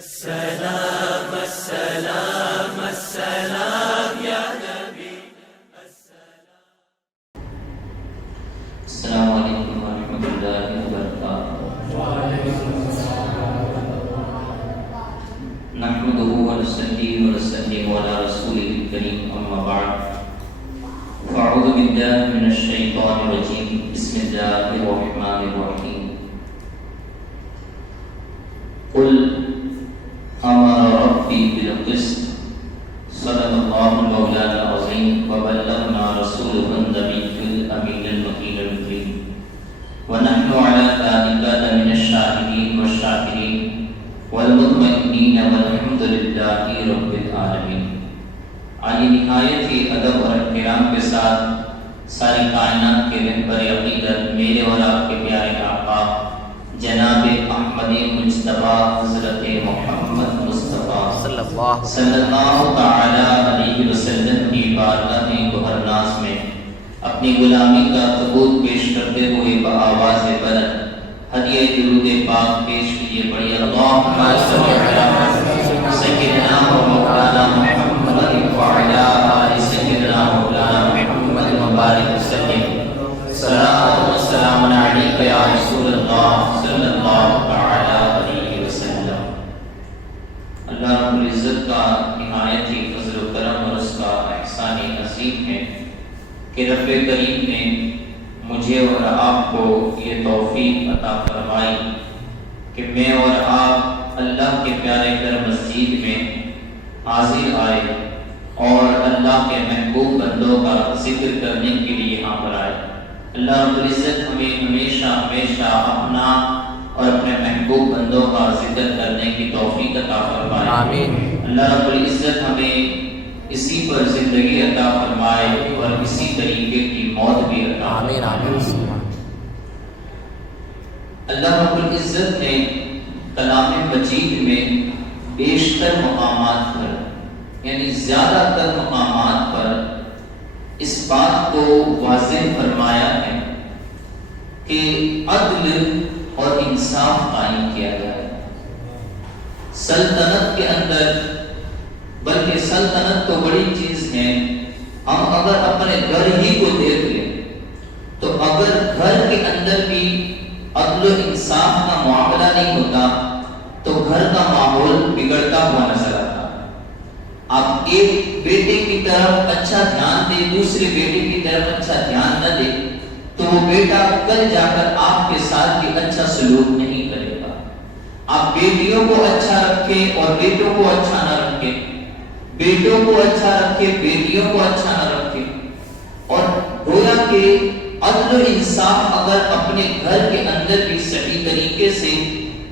السلام السلام السلام یا نبی السلام علیکم ورحمۃ اللہ وبرکاتہ۔ نحمده ونصلي ونسلم على رسوله الكريم اما بعد فاعوذ بالله من الشیطان الرجیم بسم اللہ الرحمن الرحیم قل امر ربی بالقسط صدق اللہ مولانا العظیم وبلغنا رسوله النبی الامین المکین الکریم ونحن على ذلك لمن الشاهدين والشاكرين والمطمئنین والحمد للہ رب العالمین۔ عالی نہایت ہی ادب اور احترام کے ساتھ ساری کائنات کے رہبر عقیدت میرے اور آپ کے پیارے آقا جناب احمد مجتبیٰ حضرت محمد مصطفیٰ صلی اللہ تعالی علیہ وسلم کی بارگاہ گہرناز میں اپنی غلامی کا ثبوت پیش کرتے ہوئے بآواز بلند ہدیہ درود پاک پیش کیجیے پڑھیے اللہم صلی علی سیدنا و مولانا محمد وعلی آل سیدنا مولانا محمد مبارک وسلم صلاۃ و سلام علیک یا رسول اللہ صلی اللہ تعالی علیہ وسلم۔ اللہ رب العزت کا نہایت ہی فضل و کرم اور اس کا احسان عظیم ہے کہ رب کریم نے مجھے اور آپ کو یہ توفیق عطا فرمائی کہ میں اور آپ اللہ کے پیارے گھر مسجد میں حاضر آئے اور اللہ کے محبوب بندوں کا ذکر کرنے کے لیے یہاں پر آئے۔ اللہ رب العزت ہمیں ہمیشہ ہمیشہ اپنا اور اپنے محبوب بندوں کا ذکر کرنے کی توفیق عطا فرمائے، آمین۔ اللہ رب العزت ہمیں اسی پر زندگی عطا فرمائے اور اسی طریقے کی موت بھی عطا فرمائے، آمین۔ اللہ رب العزت نے کلام مجید میں بیشتر مقامات پر یعنی زیادہ تر مقامات پر اس بات کو واضح فرمایا ہے کہ عدل اور انصاف قائم کیا جائے۔ سلطنت کے اندر، بلکہ سلطنت تو بڑی چیز ہے، ہم اگر اپنے گھر ہی کو دیکھ لیں تو اگر گھر کے اندر بھی عدل و انصاف کا معاملہ نہیں ہوتا تو گھر کا ماحول بگڑتا ہوا نظر آتا۔ آپ ایک بیٹے کی طرف اچھا دھیان دیں، دوسرے بیٹے کی طرف اچھا دھیان نہ دیں تو وہ بیٹا کل جا کر آپ کے ساتھ بھی اچھا سلوک نہیں کرے گا۔ آپ بیٹیوں کو اچھا رکھیں اور بیٹوں کو اچھا نہ رکھیں، بیٹوں کو اچھا رکھیں بیٹیوں کو اچھا نہ رکھیں، اور گویا کہ عدل و انصاف اگر اپنے گھر کے اندر بھی صحیح طریقے سے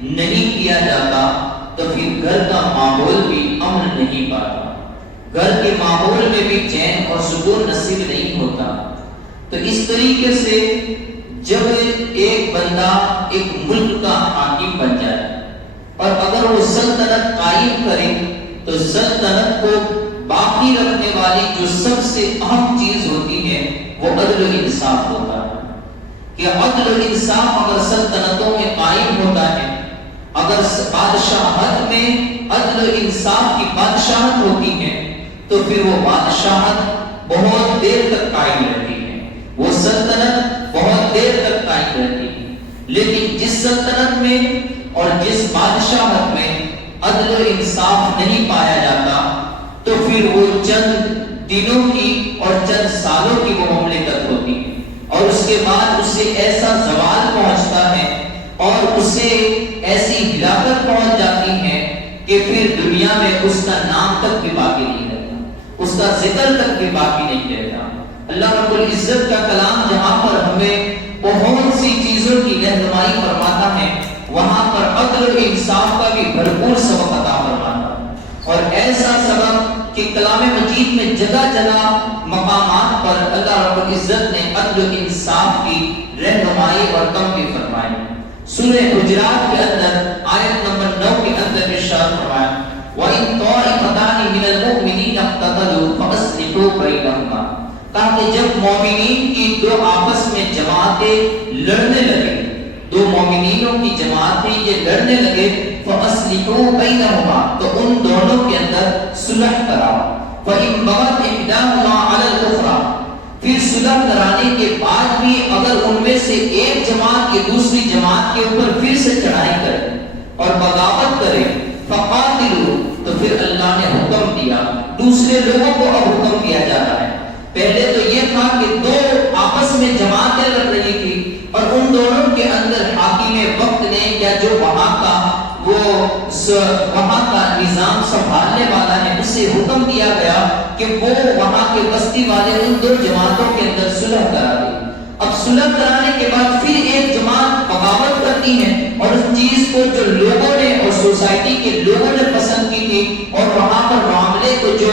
نہیں کیا جاتا تو پھر گھر کا ماحول بھی امن نہیں پاتا، گھر کے ماحول میں بھی چین اور سکون نصیب نہیں ہوتا۔ تو اس طریقے سے جب ایک بندہ ایک ملک کا حاکم بن جائے اور اگر وہ سلطنت قائم کرے تو سلطنت کو باقی رکھنے والی جو سب سے اہم چیز ہوتی ہے وہ عدل و انصاف ہوتا ہے کہ عدل و انصاف اگر سلطنتوں میں قائم ہوتا ہے، اگر بادشاہت میں عدل و انصاف کی بادشاہت ہوتی ہے تو پھر وہ بادشاہت بہت دیر تک قائم رہتی ہے، وہ سلطنت بہت دیر تک قائم رہتی ہے۔ لیکن جس سلطنت میں اور جس بادشاہت میں عدل و انصاف نہیں پایا جاتا تو پھر وہ چند دنوں کی اور چند سالوں کی وہ مملکت ہوتی ہے اور اس کے بعد اسے ایسا زوال پہنچتا ہے اور اسے ایسی ہلاکت پہنچ جاتی ہے کہ پھر دنیا میں اس کا نام تک بھی باقی نہیں رہتا، اس کا ذکر تک بھی باقی نہیں رہتا۔ اللہ رب العزت کا کلام جہاں پر ہمیں بہت سی چیزوں کی رہنمائی فرماتا ہے وہاں پر عدل و انصاف کا بھی بھرپور سبق عطا فرماتا ہے، اور ایسا سبق کہ کلام مجید میں جگہ جگہ مقامات پر اللہ رب العزت نے عدل و انصاف کی رہنمائی اور تنبیہ فرمائی۔ سورہ حجرات کے اندر آیت نمبر 9 کے اندر ارشاد فرمایا وَإِن طَائِفَتَانِ مِنَ الْمُؤْمِنِينَ اقْتَتَلُوا فَأَصْلِحُوا بَيْنَهُمَا، تاکہ جب مومنین کی دو آپس میں جماعتیں لڑنے لگے، دو مومنینوں کی جماعتیں یہ لڑنے لگے فَأَصْلِحُوا بَيْنَهُمَا، تو ان دونوں کے اندر صلح کراؤ. فَإِن بَغَتْ إِحْدَاهُمَا عَلَى الْأُخْرَى، پھر صلح کرانے کے بعد بھی اگر ان میں سے ایک جماعت کی دوسری جماعت کے اوپر پھر سے چڑھائی کرے اور بغاوت کرے، فَقَاتِلُوا، تو پھر اللہ نے حکم دیا، دوسرے لوگوں کو اب حکم دیا جا رہا ہے. پہلے تو یہ تھا کہ دو آپس میں جماعتیں لڑ رہی تھی اور ان دونوں کے اندر حاکم وقت نے یا جو وہاں کا نظام سنبھالنے والا ہے اسے حکم دیا گیا کہ وہ وہاں کے بستی والے ان دو جماعتوں کے اندر صلح کرا دے. اب صلح کرانے کے بعد پھر ایک جماعت بغاوت کرتی ہے اور اس چیز کو جو لوگوں نے اور سوسائٹی کے لوگوں نے پسند کی تھی اور وہاں پر معاملے کو جو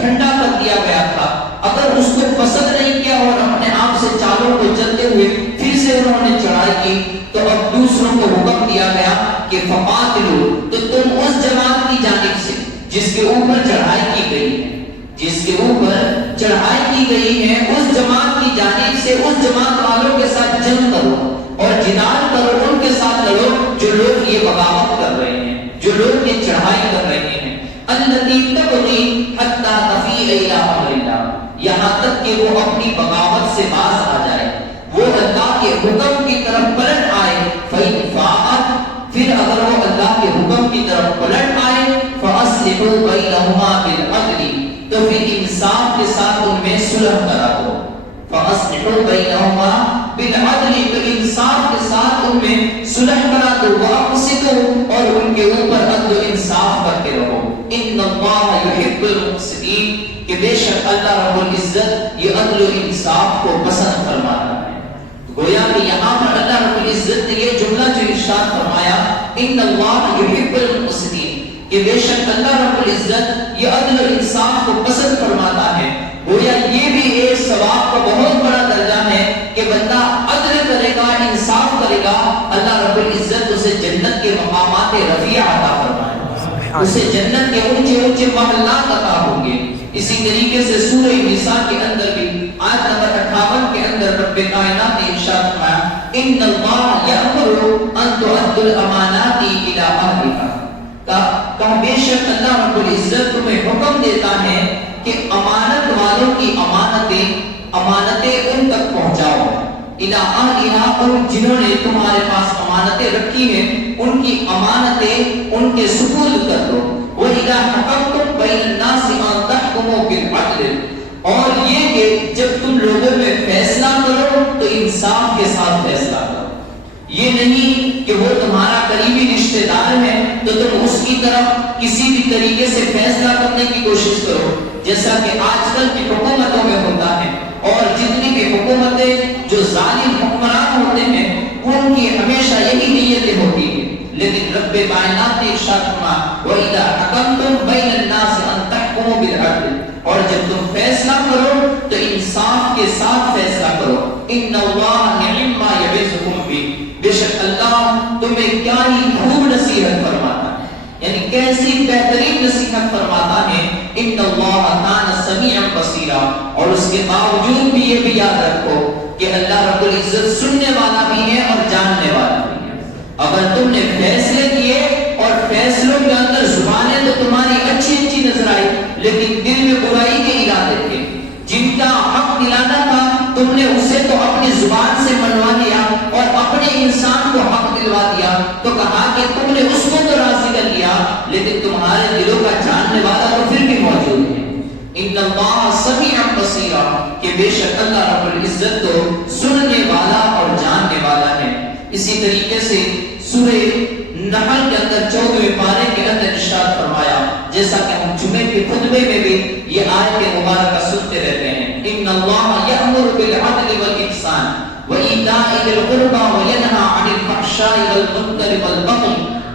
ٹھنڈا کر دیا گیا تھا، اگر اس کو پسند نہیں کیا اور اپنے آپ سے چالوں کو چلتے ہوئے پھر سے انہوں نے چڑھائی کی، تو اب دوسروں کو حکم دیا گیا کہ فقاتلوا، تو تم اس جماعت کی جانب سے جس کے اوپر چڑھائی کی گئی ہے، جس کے اوپر چڑھائی کی گئی ہے اس جماعت کی جانب سے اس جماعت والوں کے ساتھ جنگ کرو اور جدال کرو، ان کے ساتھ لڑو جو لوگ یہ بغاوت کر رہے ہیں، جو لوگ یہ چڑھائی کر رہے ہیں. الَّتِي تَبْغِي حَتَّى تَفِيءَ إِلَىٰ أَمْرِ اللَّهِ، یہاں تک کہ وہ اپنی بغاوت سے باز آ جائے، وہ اللہ کے حکم کی طرف پلٹ آئے. فَإِن فَاءَتْ، پھر اگر وہ اللہ کے حکم کی طرف پلٹ آئے، فَأَصْلِحُوا بَيْنَهُمَا بِالْعَدْلِ، تو پھر انصاف کے ساتھ ان میں صلح کرا دو. فَأَصْلِحُوا بَيْنَهُمَا بِالْعَدْلِ، تو انصاف کے ساتھ ان میں صلح کرا دو. وَأَقْسِطُوا، اور ان کے اوپر عدل و انصاف کرتے رہو. إِنَّ اللَّهَ يُحِبُّ الْمُقْسِطِينَ، کہ بے شک اللہ رب العزت یہ عدل و انصاف کو پسند فرماتا ہے. گویا کہ یہاں پر اللہ رب العزت نے یہ جملہ جو ارشاد فرمایا، إِنَّ اللَّهَ يُحِبُّ الْمُقْسِطِينَ، کہ بے شک اللہ رب العزت یہ عدل و انصاف کو پسند فرماتا ہے. گویا یہ بھی ایک ثواب کا بہت بڑا درجہ ہے کہ بندہ عدل کرے گا، انصاف کرے گا، اللہ رب العزت اسے جنت کے مقامات رفیع عطا فرمائے، اسے جنت کے اونچے اونچے محلات عطا ہوں گے. اسی طریقے سے سورہ نساء کے اندر بھی آیت نمبر 58 کے اندر رب کائنات نے ارشاد فرمایا، ان اللہ یأمر ان تؤدوا الامانات الی اہلها، کہ بے شک اللہ رب العزت تمہیں حکم دیتا ہے کہ امانت والوں کی امانتیں ان تک پہنچاؤ. الی اہلها، ان جنہوں نے تمہارے پاس امانتیں رکھی ہیں ان کی امانتیں ان کے سپرد کر دو. وَإِذَا حَكَمْتُمْ بَيْنَ النَّاسِ أَن تَحْكُمُوا بِالْعَدْلِ، اور یہ کہ جب تم لوگوں میں فیصلہ کرو تو انصاف کے ساتھ فیصلہ کرو. یہ نہیں کہ وہ تمہارا قریبی رشتہ دار ہے تو تم اس کی طرف کسی بھی طریقے سے فیصلہ کرنے کی کوشش کرو، جیسا کہ آج کل کی حکومتوں میں ہوتا ہے. اور جتنی بھی حکومتیں جو ظالم حکمران ہوتے ہیں ان کی ہمیشہ یہی نیتیں ہوتی ہیں، لیکن رب کائنات نے ارشاد فرمایا، وَإِذَا حَكَمْتُمْ بَيْنَ النَّاسِ أَن تَحْكُمُوا بِالْعَدْلِ، اور جب تم فیصلہ کرو تو انصاف کے ساتھ فیصلہ کرو. إِنَّ اللَّهَ نِعِمَّا يَعِظُكُم بِهِ، بے شک اللہ تمہیں کیا ہی خوب نصیحت فرماتا ہے، یعنی کیسی بہترین نصیحت فرماتا ہے. ان اللہ کان سمیعا بصیرا، اور اس کے باوجود بھی یہ بھی یاد رکھو کہ اللہ رب العزت سننے والا بھی ہے اور جاننے والا بھی ہے. اگر تم نے فیصلے کیے اور فیصلوں کے اندر زبانیں تو تمہاری اچھی اچھی نظر آئی لیکن دل میں برائی کے ارادے تھے، جن کا حق دلانا تھا تم نے اسے تو اپنی زبان سے منوا دیا اور اپنے انسان کو حق دلوا دیا، تو کہا کہ تم نے اس کو تو راضی کر لیا لیکن تمہارے دلوں کا جاننے والا تو پھر بھی موجود ہے. ان اللہ سمیع بصیر، کہ بے شک اللہ رب العزت تو سننے والا اور جاننے والا ہے. اسی طریقے سے سورہ نحل کے اندر 14ویں پارے کے اندر ارشاد فرمایا، جیسا کہ ہم جمعے کے خطبے میں بھی یہ آیت مبارکہ سنتے رہتے ہیں، ان اللہ یأمر بالعدل والإحسان وإیتاء ذی القربى وینہی عن الفحشاء والمنکر والبغی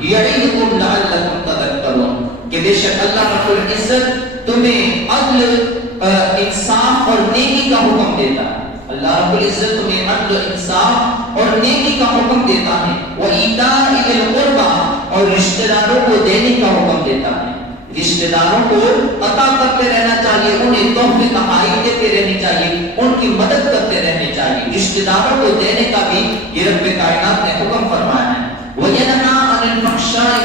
یعظکم لعلکم تذکرون، کہ بے شک اللہ رب العزت تمہیں عدل، انصاف اور نیکی کا حکم دیتا ہے. اللہ رب العزت تمہیں عدل و انصاف اور نیکی کا حکم دیتا ہے. وَإِيتَاءِ ذِي الْقُرْبَى، اور رشتہ داروں کو دینے کا حکم دیتا ہے. رشتہ داروں کو عطا کرتے رہنا چاہیے، انہیں تحفے تحائف دیتے رہنی چاہیے، ان کی مدد کرتے رہنے چاہیے. رشتہ داروں کو دینے کا بھی یہ رب کائنات نے حکم فرمایا ہے. وَيَنْهَى عَنِ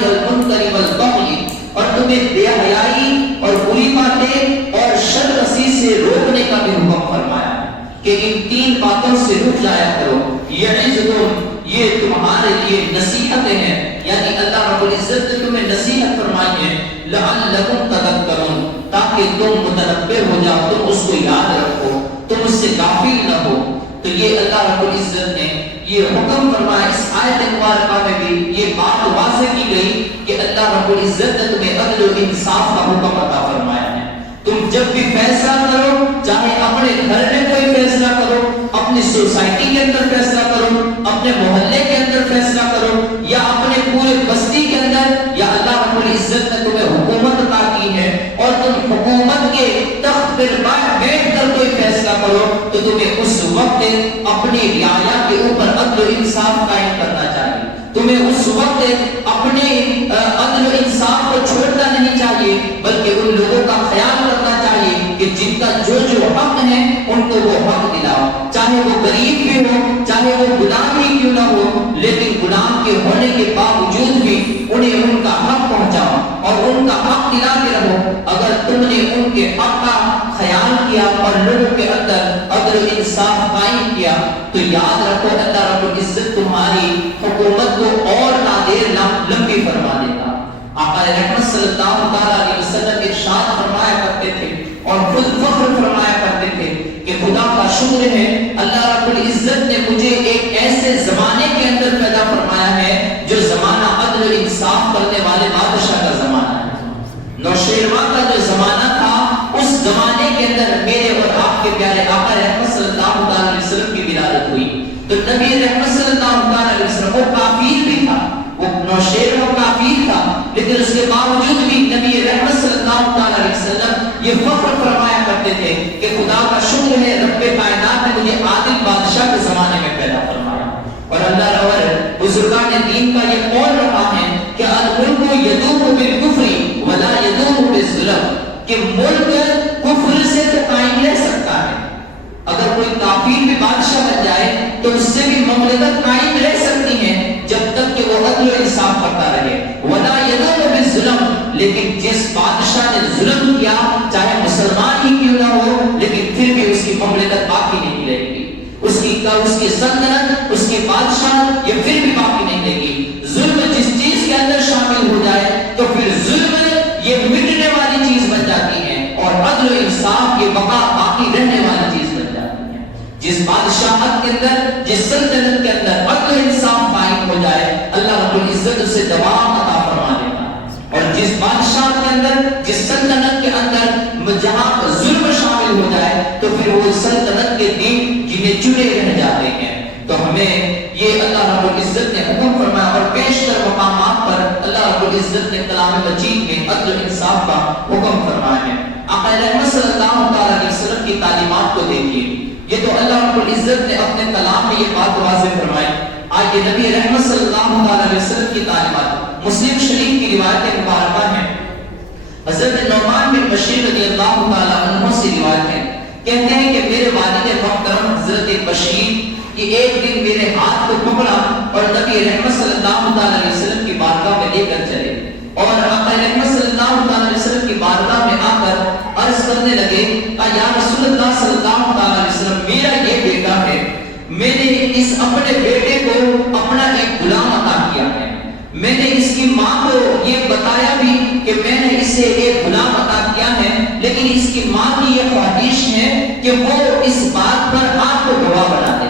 والمنکر والبغی، اور تمہیں بے حیائی اور بری باتیں اور شر رسی سے روکنے کا بھی حکم فرمایا کہ ان 3 باتوں سے رک جایا کرو. یعظکم، یہ تمہارے لیے نصیحتیں ہیں، یعنی اللہ رب العزت نے تمہیں نصیحت فرمائی ہے. لعلکم تذکرون، تاکہ تم متنبہ ہو جاؤ، تم اس کو یاد رکھو، تم اس سے غافل نہ ہو. تو یہ اللہ رب العزت نے یہ حکم فرمایا. اس آیت مبارکہ میں بھی یہ بات واضح کی گئی کہ اللہ رب العزت نے تمہیں عدل و انصاف کا حکم عطا فرمایا ہے. تم جب بھی فیصلہ کرو، چاہے اپنے گھر میں کوئی فیصلہ کرو، اپنی سوسائٹی کے اندر فیصلہ کرو، اپنے محلے کے اندر فیصلہ کرو، یا اپنے پورے بستی کے اندر، یا اللہ رب العزت نے تمہیں حکومت عطا کی ہے اور تم حکومت کے تخت پر بیٹھ کر کوئی فیصلہ کرو، تو تمہیں اس وقت اپنی رعایا کے اوپر عدل و انصاف قائم کرنا چاہیے. تمہیں اس وقت اپنے عدل و انصاف کو چھوڑنا نہیں چاہیے، بلکہ ان لوگوں کا خیال کرنا چاہیے کہ جن کا جو حق ہے ان کو وہ حق دلاؤ، چاہے وہ غریب بھی ہو، چاہے وہ غلام ہی کیوں نہ ہو، لیکن غلام کے ہونے کے باوجود بھی انہیں ان کا حق پہنچاؤ اور ان کا حق دلا کے رہو. اگر تم نے ان کے حق کا خیال کیا اور لوگوں کے اندر عدل و انصاف قائم کیا، تو یاد رکھو اللہ رب العزت تمہاری حکومت کو اور نہ دیر لمبی فرما دے گا. آقا رحمت صلی اللہ علیہ وسلم ارشاد فرمایا کرتے تھے اور خود فخر فرمایا کرتے تھے کہ خدا کا شکر ہے اللہ رب العزت نے مجھے ایک ایسے زمانے کے اندر پیدا فرمایا ہے جو زمانہ عدل و انصاف کرنے والے بادشاہ کا زمانہ ہے. نوشیروان کا جو زمانہ تھا، اس زمانے کے اندر میرے اور آپ کے پیارے آقا رحمت صلی اللہ علیہ وسلم کی ولادت ہوئی. تو نبی رحمت صلی اللہ علیہ وسلم وہ کافر بھی تھا، وہ نوشیروان کافر تھا، لیکن اس کے باوجود بھی نبی رحمت صلی اللہ علیہ وسلم یہ فخر فرمایا کرتے تھے کہ خدا کا شکر ہے رب کائنات نے مجھے عادل بادشاہ کے زمانے میں پیدا فرمایا. اور اللہ اور بزرگان دین کا یہ قول رہا ہے کہ الملک یدوم بالکفر ولا یدوم بالظلم، کہ ملک کفر سے تو قائم رہ سکتا ہے، اگر کوئی کافر بھی بادشاہ بن جائے تو اس سے بھی مملکت قائم رہ سکتی ہے جب تک کہ وہ عدل و انصاف کرتا رہے. ولا یدوم بالظلم، لیکن جس بادشاہ نے ظلم کیا، چاہے مسلمان ہی کیوں نہ ہو، لیکن پھر بھی اس کی مملکت باقی نہیں رہے گی، اس کی سلطنت، اس کے بادشاہ یہ پھر بھی باقی نہیں رہے گی. ظلم جس چیز کے اندر شامل ہو جائے تو پھر ظلم یہ مٹنے والی چیز بن جاتی ہے اور عدل و انصاف یہ باقی رہنے والی چیز بن جاتی ہے. جس بادشاہت کے اندر، جس سلطنت کے اندر عدل و انصاف قائم ہو جائے، اللہ رب العزت اسے دوام عطا فرما دیتا ہے. اور جس بادشاہ کے اندر، جس سلطنت کے اندر جہاں ظلم شامل ہو جائے تو پھر وہ سلطنت کے دن جنہیں چنے رہ جاتے ہیں. تو ہمیں یہ اللہ رب العزت نے حکم فرمایا اور بیشتر مقامات پر اللہ رب العزت نے کلام مجید میں عدل و انصاف کا حکم فرمایا ہے. آقا رحمت صلی اللہ علیہ وسلم کی تعلیمات کو دیکھیے، یہ تو اللہ رب العزت نے اپنے کلام میں یہ بات واضح فرمائی. آئیے نبی رحمت صلی اللہ علیہ وسلم کی تعلیمات مسلم شریف کی روایت مبارکہ ہیں. حضرت نعمان بن بشیر رضی اللہ تعالی عنہ سے روایت ہے، کہتے ہیں کہ میرے والد محترم حضرت بشیر کہ ایک دن میرے ہاتھ کو پکڑا اور نبی رحمت صلی اللہ علیہ وسلم کی بارگاہ میں لے کر چلے اور آقا رحمت صلی اللہ علیہ وسلم کی بارگاہ میں آ کر عرض کرنے لگے کہ یا رسول اللہ صلی اللہ علیہ وسلم، میرا یہ بیٹا ہے، میں نے اس اپنے بیٹے کو اپنا ایک غلام عطا کیا ہے. میں نے اس کی ماں کو یہ بتایا بھی کہ میں نے اسے ایک غلام عطا کیا ہے، لیکن اس کی ماں کی یہ خواہش ہے کہ وہ اس بات پر آپ کو گواہ بنا دے.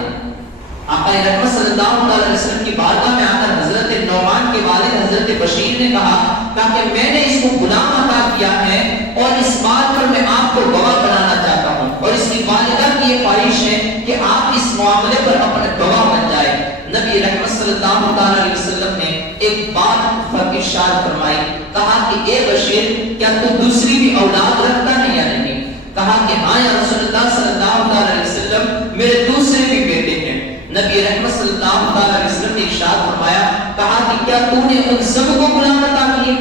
آقا رحمت صلی اللہ علیہ وسلم کی بارگاہ میں آ کر حضرت نعمان کے والد حضرت بشیر نے کہا کہ میں نے اس کو غلام عطا کیا ہے اور اس بات پر میں آپ کو گواہ بنانا چاہتا ہوں، اور اس کی والدہ کی یہ خواہش ہے کہ آپ اس معاملے پر اپنے گواہ بن جائے. نبی رحمت صلی اللہ علیہ وسلم نے ایک بات ارشاد فرمائی، کہا کہ اے بشیر، کیا تو دوسری بھی اولاد رکھتا ہے یا نہیں؟ کہا کہ ہاں یا رسول اللہ صلی اللہ علیہ وسلم، میرے دوسرے بھی بیٹے ہیں. نبی رحمت صلی اللہ علیہ وسلم نے ارشاد فرمایا، کہا کہ کیا تو نے ان سب کو غلام عطا کیے؟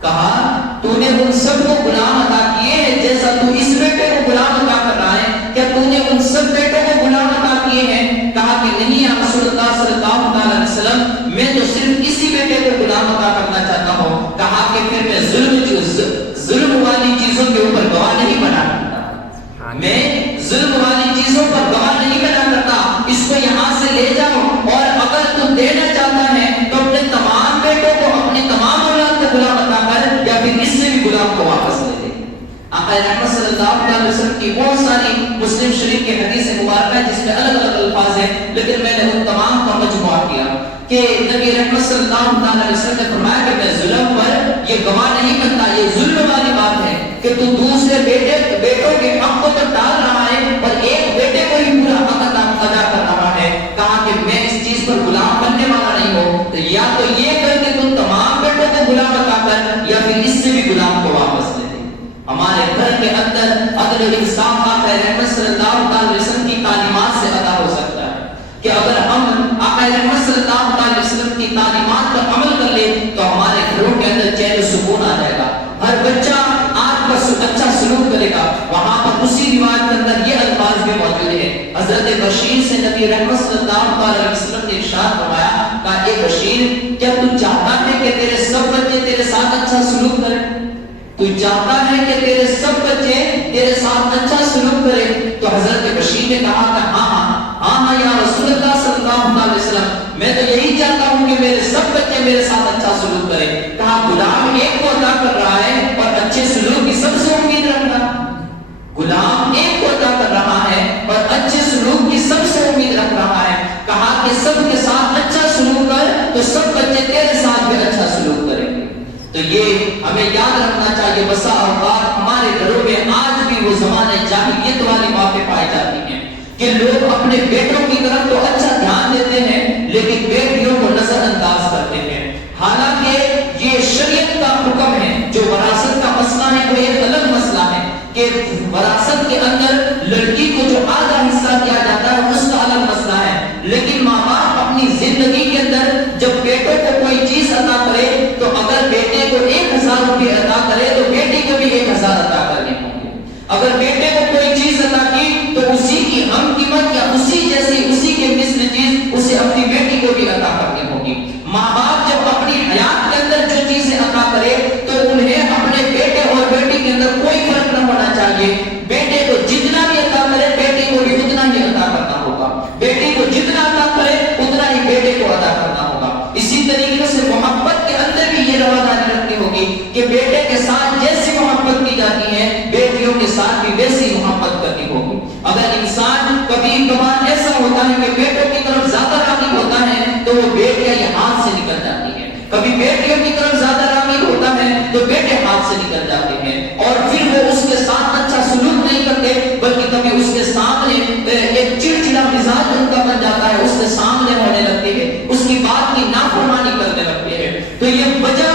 کہا تو نے ان سب کو غلام عطا کیے جیسا تو اس بیٹے کو غلام عطا کر رہا ہے، کیا تو نے ان سب بیٹوں کو غلام عطا کیے ہیں؟ کہا کہ نہیں یا رسول اللہ صلی اللہ علیہ وسلم، میں تو صرف اسی بیٹے کو غلام عطا آقا رحمت صلی اللہ علیہ وسلم کی بہت ساری مسلم شریف کی حدیث مبارکہ ہے جس میں الگ الگ الفاظ ہیں، لیکن میں نے ان تمام کا مجموعہ کیا کہ نبی رحمت صلی اللہ علیہ وسلم نے فرمایا کہ میں ظلم پر یہ گواہ نہیں کرتا، یہ ظلم والی بات ہے کہ تو دوسرے بیٹوں کے حق کو تو ڈال رہا ہے اور ایک بیٹے کو ہی پورا حق ادا کر رہا ہے. کہا کہ میں اس چیز پر غلام بننے والا نہیں ہوں، تو یا تو یہ کر کے تم تمام بیٹوں کو غلام بتا کر یا پھر اس سے بھی غلام کو واپس لے. ہمارے گھر کے اندر عدل و انصاف آقا رحمت صلی اللہ علیہ وسلم کی تعلیمات سے ادا ہو سکتا ہے کہ اگر ہم آقا رحمت صلی اللہ علیہ وسلم کی تعلیمات پر عمل کر لیں تو ہمارے گھروں کے اندر چین و سکون آ جائے گا. ہر بچہ آپ کا اچھا سلوک کرے گا. وہاں پر اسی روایت کے اندر یہ الفاظ بھی موجود ہے. حضرت بشیر سے نبی رحمت صلی اللہ علیہ وسلم نے ارشاد فرمایا کہ اے بشیر، کیا تو چاہتا ہے کہ تیرے سب بچے تیرے ساتھ اچھا سلوک کریں؟ تو چاہتا ہے کہ تیرے سب بچے تیرے ساتھ اچھا سلوک کریں؟ تو حضرت بشیر نے کہا کہ ہاں یا رسول اللہ صلی اللہ علیہ وسلم، میں تو یہی چاہتا ہوں کہ میرے سب بچے میرے ساتھ اچھا سلوک کریں. کہا غلام ایک کو عطا کر رہا ہے اور اچھے سلوک کی سب سے امید رکھنا. غلام ایک کو عطا کر رہا ہے اور اچھے سلوک کی سب سے امید رکھ رہا ہے. کہا کہ سب کے ساتھ اچھا سلوک کر تو سب بچے تیرے ساتھ بھی اچھا سلوک کریں گے. تو یہ ہمیں یاد رکھنا چاہیے. بسا اوقات ہمارے گھروں میں آج بھی وہ زمانے جاہلیت والی باتیں پائی جاتی ہیں کہ لوگ اپنے بیٹوں کی طرف تو اچھا دھیان دیتے ہیں لیکن بیٹیوں کو نظر انداز کرتے ہیں. حالانکہ یہ شریعت کا حکم ہے. جو وراثت کا مسئلہ ہے وہ ایک الگ مسئلہ ہے کہ وراثت کے اندر لڑکی کو جو آدھا حصہ دیا جاتا ہے اس کا الگ مسئلہ ہے. لیکن ماں باپ اپنی زندگی کے اندر جب بیٹوں کو کوئی چیز عطا کرے تو اگر بیٹے کو 1000 روپے عطا کرے تو بیٹی کو بھی 1000 عطا کرنے ہوں گے. اگر بیٹے کو کوئی چیز عطا کی تو اسی کی ہم قیمت یا اسی جیسی اسی کے مثل چیز اسے اپنی بیٹی کو بھی عطا کرنی ہوگی. ماں باپ جب اپنی حیات کے اندر جو چیزیں عطا کرے تو انہیں اپنے بیٹے اور بیٹی کے اندر کوئی فرق نہ ہونا چاہیے. بیٹے کو جتنا بھی عطا کرے بیٹی کو بھی اتنا ہی عطا کرنا ہوگا. بیٹی کو جتنا عطا کرے اتنا ہی بیٹے کو عطا کرنا ہوگا. اسی طریقے سے محبت کے اندر بھی یہ رواداری رکھنی ہوگی کہ بیٹے کے ساتھ جیسی محبت کی جاتی ہے بیٹیوں کے ساتھ بھی ویسی محبت کرنی ہوگی. اگر انسان کبھی کبھار ایسا ہوتا ہے کہ بیٹوں کی طرف زیادہ راغب ہوتا ہے تو وہ بیٹیاں یہ ہاتھ سے نکل جاتی ہیں. کبھی بیٹیوں کی طرف زیادہ راغب ہوتا ہے تو بیٹے ہاتھ سے نکل جاتے ہیں اور پھر وہ اس کے ساتھ اچھا سلوک نہیں کرتے بلکہ کبھی اس کے سامنے ایک چڑچڑا مزاج ان کا بن جاتا ہے. اس کے سامنے ہونے لگتے ہیں، اس کی بات کی نافرمانی کرنے لگتے ہیں. تو یہ وجہ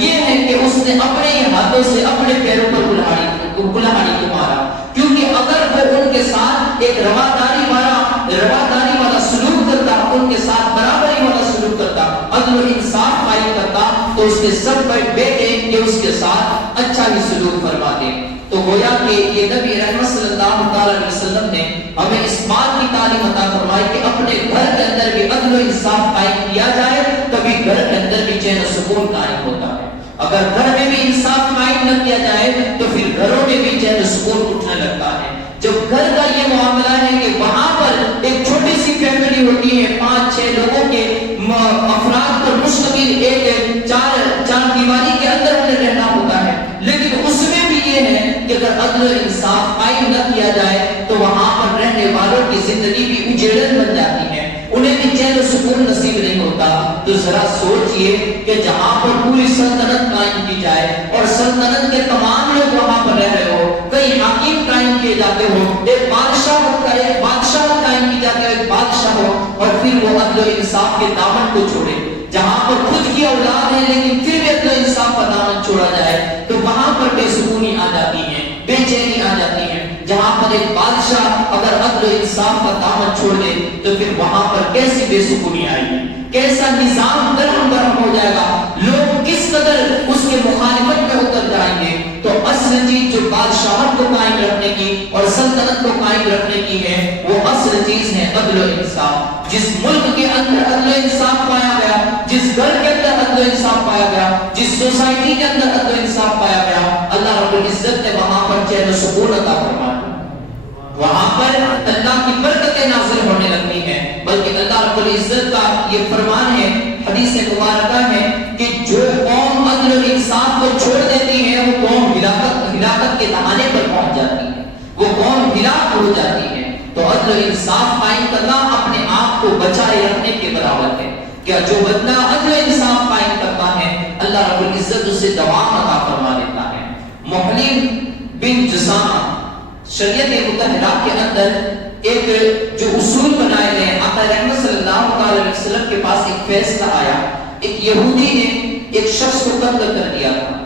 یہ ہے کہ اس نے اپنے ہاتھوں سے اپنے پیروں پر کلہاڑی کو مارا. کیونکہ اگر وہ ان کے ساتھ ایک رواداری والا سلوک کرتا، ان کے ساتھ برابری والا سلوک کرتا، عدل و انصاف قائم کرتا تو اس کے سب بیٹے یہ اس کے ساتھ اچھا ہی سلوک فرماتے. تو گویا کہ یہ نبی رحمت صلی اللہ علیہ وسلم نے ہمیں اس بات کی تعلیم عطا فرمائی کہ اپنے گھر کے اندر بھی عدل و انصاف قائم کیا جائے تبھی گھر کے اندر بھی چین و سکون قائم ہوتا ہے. اگر گھر میں بھی انصاف قائم نہ کیا جائے تو پھر گھروں میں بھی چین و سکون اٹھنے لگتا ہے. جب گھر کا یہ معاملہ ہے کہ وہاں پر ایک چھوٹی سی فیملی ہوتی ہے 5-6 لوگوں کے افراد پر مشتمل ایک چار دیواری کے اندر انہیں رہنا ہوتا ہے، لیکن اس میں بھی یہ ہے کہ اگر عدل و انصاف قائم نہ کیا جائے تو وہاں پر رہنے والوں کی زندگی بھی اجیڑن بن جاتی ہے، انہیں بھی چین و سکون نصیب نہیں ہوتا. تو ذرا سوچئے کہ جہاں پر پوری سلطنت قائم کی جائے اور سلطنت کے تمام لوگ وہاں پر رہ رہے ہو، کئی حاکم قائم کیے جاتے ہو، ایک بادشاہ قائم کی جاتی ہے، ایک بادشاہ ہو اور پھر وہ عدل و انصاف کے دامن کو چھوڑے. جہاں پر خود کی اولاد ہے لیکن پھر بھی عدل و انصاف کا دامن چھوڑا جائے تو وہاں پر بے سکونی آ جاتی ہے، بے چینی آ جاتی ہے. جہاں پر ایک بادشاہ اگر عدل و انصاف کا دامن چھوڑ دے تو پھر وہاں پر کیسی بے سکونی آئے گی، کیسا نظام درہم برہم ہو جائے گا، لوگ کس قدر اس کے مخالفت میں اتر جائیں گے. تو اصل چیز جو بادشاہت کو قائم رکھنے کی اور سلطنت کو قائم رکھنے کی ہے وہ اصل چیز ہے عدل و انصاف. جس ملک کے اندر عدل و انصاف پایا گیا، جس گھر کے اندر عدل و انصاف پایا گیا، جس سوسائٹی کے اندر عدل و انصاف پایا گیا، اللہ رب العزت نے وہاں پر چین و سکون عطا فرمایا. وہاں پر اللہ کی برکتیں نازل ہونے لگتی ہیں. بلکہ اللہ رب العزت کا یہ فرمان ہے، حدیث مبارکہ ہے کہ جو قوم عدل و انصاف کو چھوڑ دیتی ہے وہ قوم ہلاکت کے دہانے بچائے رکھنے کے برابر ہے. کیا جو بندہ عدل و انصاف قائم کرتا ہے اللہ رب العزت اسے دوام عطا فرما دیتا ہے. محلم بن جسامہ شریعت مطہرہ کے اندر ایک جو اصول بنائے گئے، آقا رحمت صلی اللہ علیہ وسلم کے پاس ایک فیصلہ آیا. ایک یہودی نے ایک شخص کو قتل کر دیا تھا.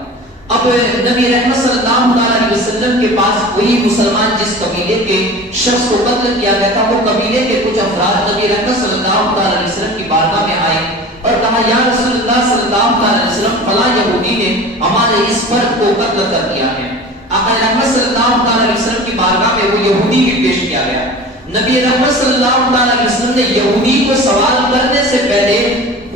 اب نبی رحمت صلی اللہ علیہ وسلم کے پاس وہی مسلمان جس قبیلے کے شخص کو قتل کیا گیا تھا، وہ قبیلے کے کچھ افراد نبی رحمت صلی اللہ علیہ وسلم کی بارگاہ میں آئے اور کہا یا رسول اللہ صلی اللہ علیہ وسلم فلاں یہودی نے ہمارے اس فرد کو قتل کر دیا ہے. آقا رحمت صلی اللہ علیہ وسلم کی بارگاہ میں وہ یہودی بھی پیش کیا گیا. نبی رحمت صلی اللہ علیہ وسلم نے یہودی کو سوال کرنے سے پہلے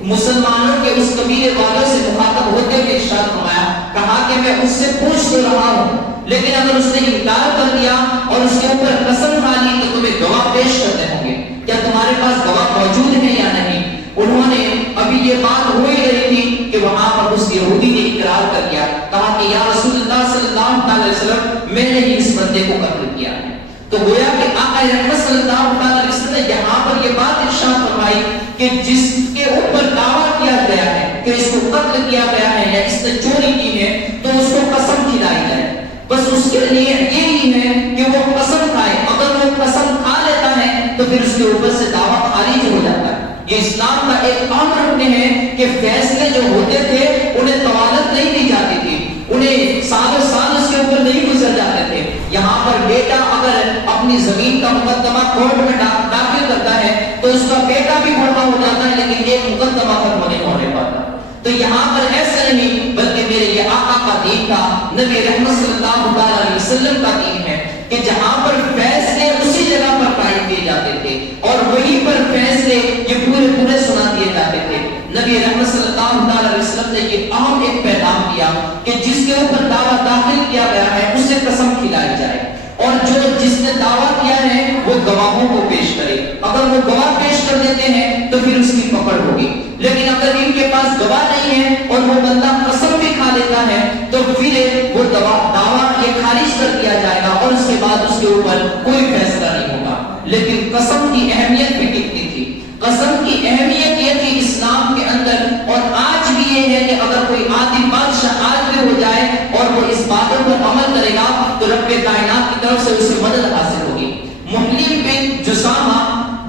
مسلمانوں کے اس قبیلے والوں سے مخاطب ہوتے ہوئے ارشاد فرمایا، کہا کہ میں اس سے پوچھ تو رہا ہوں لیکن اگر اس نے انکار کر دیا اور اس کے اوپر قسم کھا لی تو تمہیں گواہ پیش کرنے ہوں گے. کیا تمہارے پاس گواہ موجود ہے یا نہیں؟ انہوں نے ابھی یہ بات ہو ہی رہی تھی کہ وہاں پر اس یہودی نے اقرار کر دیا، کہا کہ یا رسول اللہ صلی اللہ علیہ وسلم میں نے ہی اس بندے کو قتل کیا ہے. تو گویا کہ آقا رحمت صلی اللہ علیہ وسلم نے یہاں پر یہ بات ارشاد فرمائی کہ جس کے اوپر دعویٰ کیا گیا ہے کہ اس کو قتل کیا گیا ہے یا اس نے چوری کی ہے تو اس کو قسم کھلائی جائے. بس اس کے لیے یہی ہے کہ وہ قسم کھائے. اگر وہ قسم کھا لیتا ہے تو پھر اس کے اوپر سے دعویٰ خارج ہو جاتا ہے. یہ اسلام کا ایک عام رکن ہے کہ فیصلے جو ہوتے تھے انہیں طوالت نہیں دی جاتی تھی، انہیں سال اس کے اوپر نہیں گزر جاتے تھے. یہاں پر بیٹا اگر اپنی زمین کا مقدمہ کورٹ میں داخل کرتا ہے تو اس کا بیٹا بھی بڑا ہو جاتا ہے لیکن ایک مقدمہ ختم نہیں ہونے پاتا. تو یہاں پر ایسا نہیں بلکہ میرے یہ آقا کا دین تھا، نبی رحمت صلی اللہ علیہ وسلم کا دین ہے کہ جہاں پر فیصلے اسی جگہ پر قائم کیے جاتے تھے اور وہیں پر فیصلے یہ پورے سنا دیے جاتے تھے. نبی رحمت صلی اللہ علیہ وسلم نے یہ اہم ایک پیغام دیا کہ جس کے اوپر دعویٰ داخل کیا گیا ہے اسے قسم کھلائی جائے اور جس نے دعویٰ کیا ہے وہ گواہوں کو پیش کرے. اگر وہ گواہ پیش کر دیتے ہیں تو پھر اس کی پکڑ ہوگی، لیکن اگر ان کے پاس گواہ نہیں ہے اور وہ بندہ قسم بھی کھا لیتا ہے تو پھر وہ دعویٰ یہ خارج کر دیا جائے گا اور اس کے بعد اس کے اوپر کوئی فیصلہ نہیں ہوگا. لیکن قسم کی اہمیت بھی کتنی تھی. قسم کی اہمیت یہ تھی اسلام کے اندر اور آج بھی یہ ہے کہ اگر کوئی عادل بادشاہ آج بھی ہو جائے اور وہ اس باتوں پر عمل کرے گا تو رب کائنات کی طرف سے اسے مدد حاصل ہوگی. محلم بن جسامہ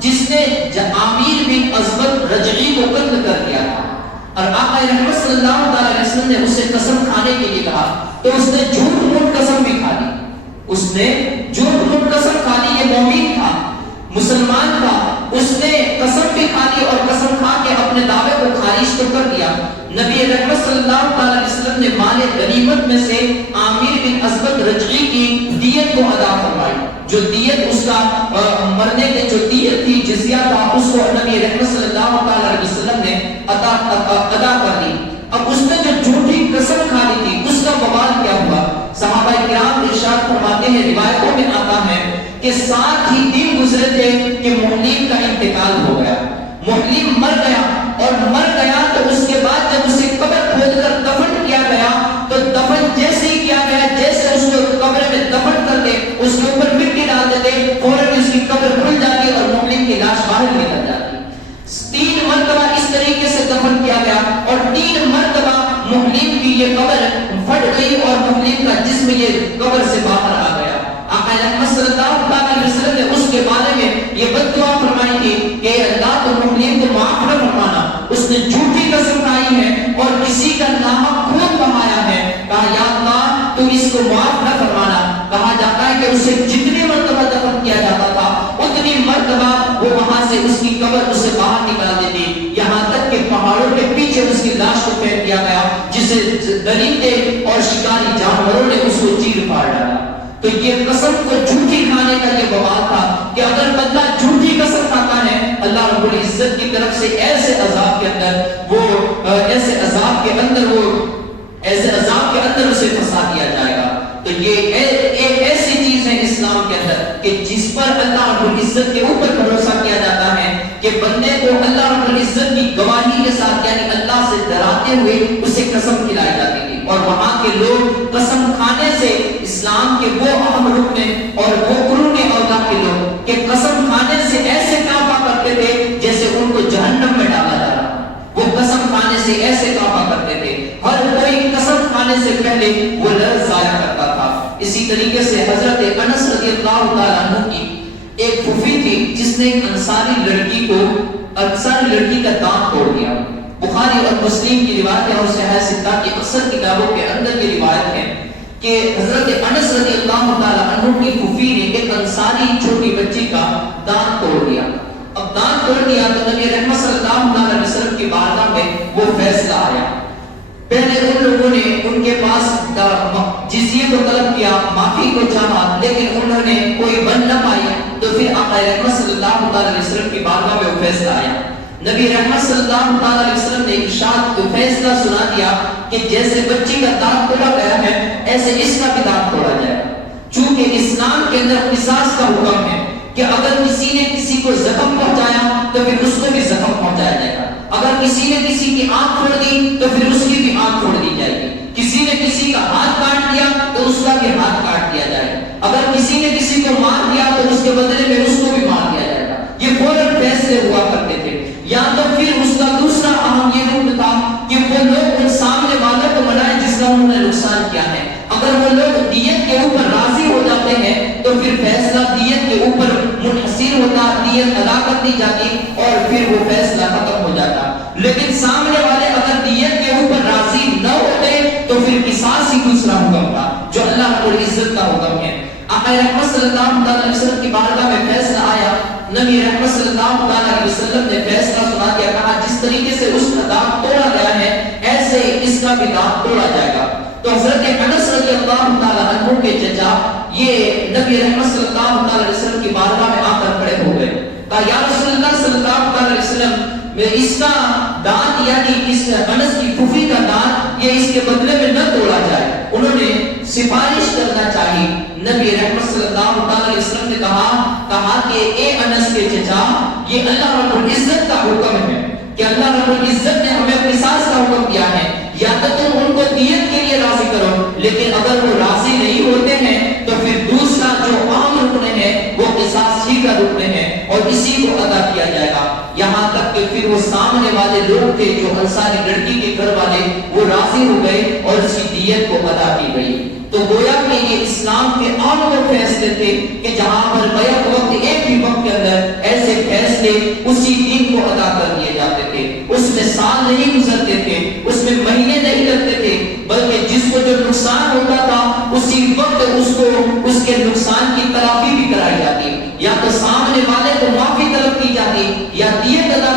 جس نے عامر بن ازبر رجعی کو قتل کر دیا تھا اور آقا رحمت صلی اللہ علیہ وسلم نے اسے قسم کھانے کے لیے کہا تو اس نے جھوٹ موٹ قسم بھی کھا لی. اس نے جھوٹ موٹ قسم کھا لی. یہ مومن تھا، مسلمان تھا، اس نے قسم بھی کھا لی اور قسم کھا کے اپنے دعوے کو خارج تو کر دیا. نبی رحمت صلی اللہ علیہ وسلم نے مال غنیمت میں سے عامر بن ازبر رجعی کی دیت کو ادا فرمائی. جو دیت اس کا مرنے کی جو دیت تھی، جزیہ تھا، اس کو نبی رحمت صلی اللہ علیہ وسلم نے ادا کر دی. اب اس نے جو جھوٹی قسم کھا لی تھی اس کا بوال کیا ہوا؟ صحابہ کرام ارشاد فرماتے ہیں، روایتوں میں آتا ہے کہ 7 ہی دن گزرے تھے کہ محلم کا انتقال ہو گیا. محلم مر گیا اور مر گیا تو اس کے بعد جب اسے قبر کھود کر دفن کیا گیا تو دفن جیسے ہی کیا گیا جیسے اس کو قبر میں دفن کر کے اس کے اوپر مٹی ڈال دیتے فوراً اس کی قبر کھل جاتی اور محلم کی لاش باہر نکل جاتی. 3 مرتبہ اس طریقے سے دفن کیا گیا اور 3 مرتبہ محلم کی یہ قبر پھٹ گئی اور محلم کا جسم یہ قبر سے باہر آ گیا. آقا رحمت صلی اللہ علیہ وسلم نے اس کے بارے میں یہ بد دعا فرمائی تھی کہ اللہ تو محلم کو معاف نہ فرمانا، اس نے جھوٹی قسم کھائی ہے اور کسی کا ناحق خون بہایا ہے. کہا یا اللہ تو اس کو معاف نہ فرمانا. کہا جاتا ہے کہ اسے جتنی مرتبہ دفن کیا جاتا تھا اتنی مرتبہ وہ وہاں سے اس کی قبر اسے باہر نکال دیتی، یہاں تک کہ پہاڑوں کے پیچھے اس کی لاش کو پھینک دیا گیا جسے درندے اور شکاری جانوروں نے اس کو چیر پھاڑ ڈالا. تو یہ قسم کو جھوٹی کھانے کا یہ بوال تھا کہ اگر بندہ جھوٹی قسم کھاتا ہے اللہ رب العزت کی طرف سے ایسے عذاب کے اندر اسے پھنسا دیا جائے گا. تو یہ ایک ایسی چیز ہے اسلام کے اندر کہ جس پر اللہ رب العزت کے اوپر بھروسہ کیا جاتا ہے کہ بندے کو اللہ رب العزت کی گواہی کے ساتھ یعنی اللہ سے ڈراتے ہوئے اسے قسم کھلائی جاتی تھی. اور وہاں کے لوگ قسم کھانے سے اسلام کے وہ اہم رکن اور وہ قرون اولا کے لوگ کہ قسم کھانے سے ایسے کعبہ کرتے تھے جیسے آنے سے پہلے وہ لفظ ضائع کرتا تھا۔ اسی طریقے سے حضرت انس رضی اللہ تعالیٰ عنہ کی ایک پھوپھی تھی جس نے ایک انصاری لڑکی کا دانت توڑ دیا۔ بخاری اور مسلم کی روایت ہے اور صحیح ستہ کی اکثر کتابوں کے اندر یہ روایت ہے کہ حضرت انس رضی اللہ تعالیٰ عنہ کی پھوپھی نے ایک انصاری چھوٹی بچی کا دانت توڑ دیا۔ اب دانت توڑ دیا تو نبی رحمت صلی اللہ علیہ وسلم کی بارگاہ میں وہ فیصلہ آیا۔ پہلے ان لوگوں نے ان کے پاس جزیے کو طلب کیا، معافی کو چاہا، لیکن انہوں نے کوئی بن نہ پائی، تو پھر آقا رحمت صلی اللہ علیہ وسلم کی بارگاہ میں وہ فیصلہ آیا۔ نبی رحمت صلی اللہ علیہ وسلم نے ارشاد کو فیصلہ سنا دیا کہ جیسے بچی کا دانت توڑا گیا ہے ایسے اس کا بھی دانت توڑا جائے گا۔ چونکہ اسلام کے اندر قصاص کا حکم ہے کہ اگر کسی نے کسی کو زخم پہنچایا تو پھر اس کو بھی زخم پہنچایا جائے گا، اگر کسی نے کسی کی آنکھ پھوڑ دی تو پھر اس کی بھی آنکھ پھوڑ دی جائے گی، کسی نے کسی کا ہاتھ کاٹ دیا تو اس کا بھی ہاتھ کاٹ دیا جائے گا، اگر کسی نے کسی کو مار دیا تو اس کے بدلے میں اس کو بھی مار دیا جائے گا۔ یہ فوراً فیصلے ہوا کرتے تھے۔ یا تو پھر اس کا دوسرا اہم یہ رکن تھا کہ وہ لوگ ان سامنے والوں کو منائیں جس کا انہوں نے نقصان کیا ہے۔ اگر وہ لوگ دیت کے اوپر راضی ہو جاتے ہیں تو پھر فیصلہ دیت کے اوپر منحصر ہوتا، دیت ادا کر دی جاتی اور پھر وہ فیصلہ ختم ہو جاتا۔ لیکن سامنے والے اگر دیت کے اوپر راضی نہ ہوتے تو پھر قصاص ہی دوسرا حکم تھا جو اللہ رب العزت کا حکم ہے۔ آقا رحمت صلی اللہ علیہ وسلم کی بارگاہ میں فیصلہ آیا، نبی رحمت صلی اللہ علیہ وسلم نے فیصلہ سنا دیا، کہا جس طریقے سے اس کا دانت توڑا گیا ہے ایسے اس کا بھی دانت توڑا جائے گا۔ تو حضرت انس رضی اللہ تعالیٰ عنہ کے چچا یہ نبی رحمت صلی اللہ علیہ وسلم کی بارگاہ میں آ کر کھڑے ہو گئے، کہا یا رسول اللہ صلی اللہ علیہ وسلم میں اس کا دانت یعنی اس انس کی پھوپھی کا دانت یہ اس کے بدلے میں نہ توڑا جائے۔ انہوں نے سفارش کرنا چاہی۔ نبی رحمت صلی اللہ علیہ وسلم نے کہا کہ اے انس کے چچا یہ اللہ رب العزت کا حکم ہے کہ اللہ رب العزت نے ہمیں قصاص کا حکم دیا ہے، یا تو تم ان کو دیت کے لیے راضی کرو، لیکن اگر وہ راضی نہیں ہوتے ہیں تو پھر دوسرا جو عام رکن ہے وہ قصاص ہی کا رکن ہے اور اسی کو ادا کیا جائے گا۔ یہاں تک کہ پھر وہ سامنے والے لوگ تھے جو انصاری لڑکی کے گھر والے وہ راضی ہو گئے اور اس کی دیت کو ادا کی گئی۔ تو گویا کہ یہ اسلام کے عام فیصلے تھے کہ جہاں پر بیک وقت ایک ہی وقت کے اندر ایسے فیصلے اسی دن کو ادا کر دیے جاتے تھے، اس میں سال نہیں گزرتے تھے، اس میں مہینے نہیں لگتے تھے، بلکہ جس کو جو نقصان ہوتا تھا اسی وقت اس کو اس کے نقصان کی تلافی بھی کرائی جاتی، یا تو سامنے والے کو معافی طلب کی جاتی یا دیت ادا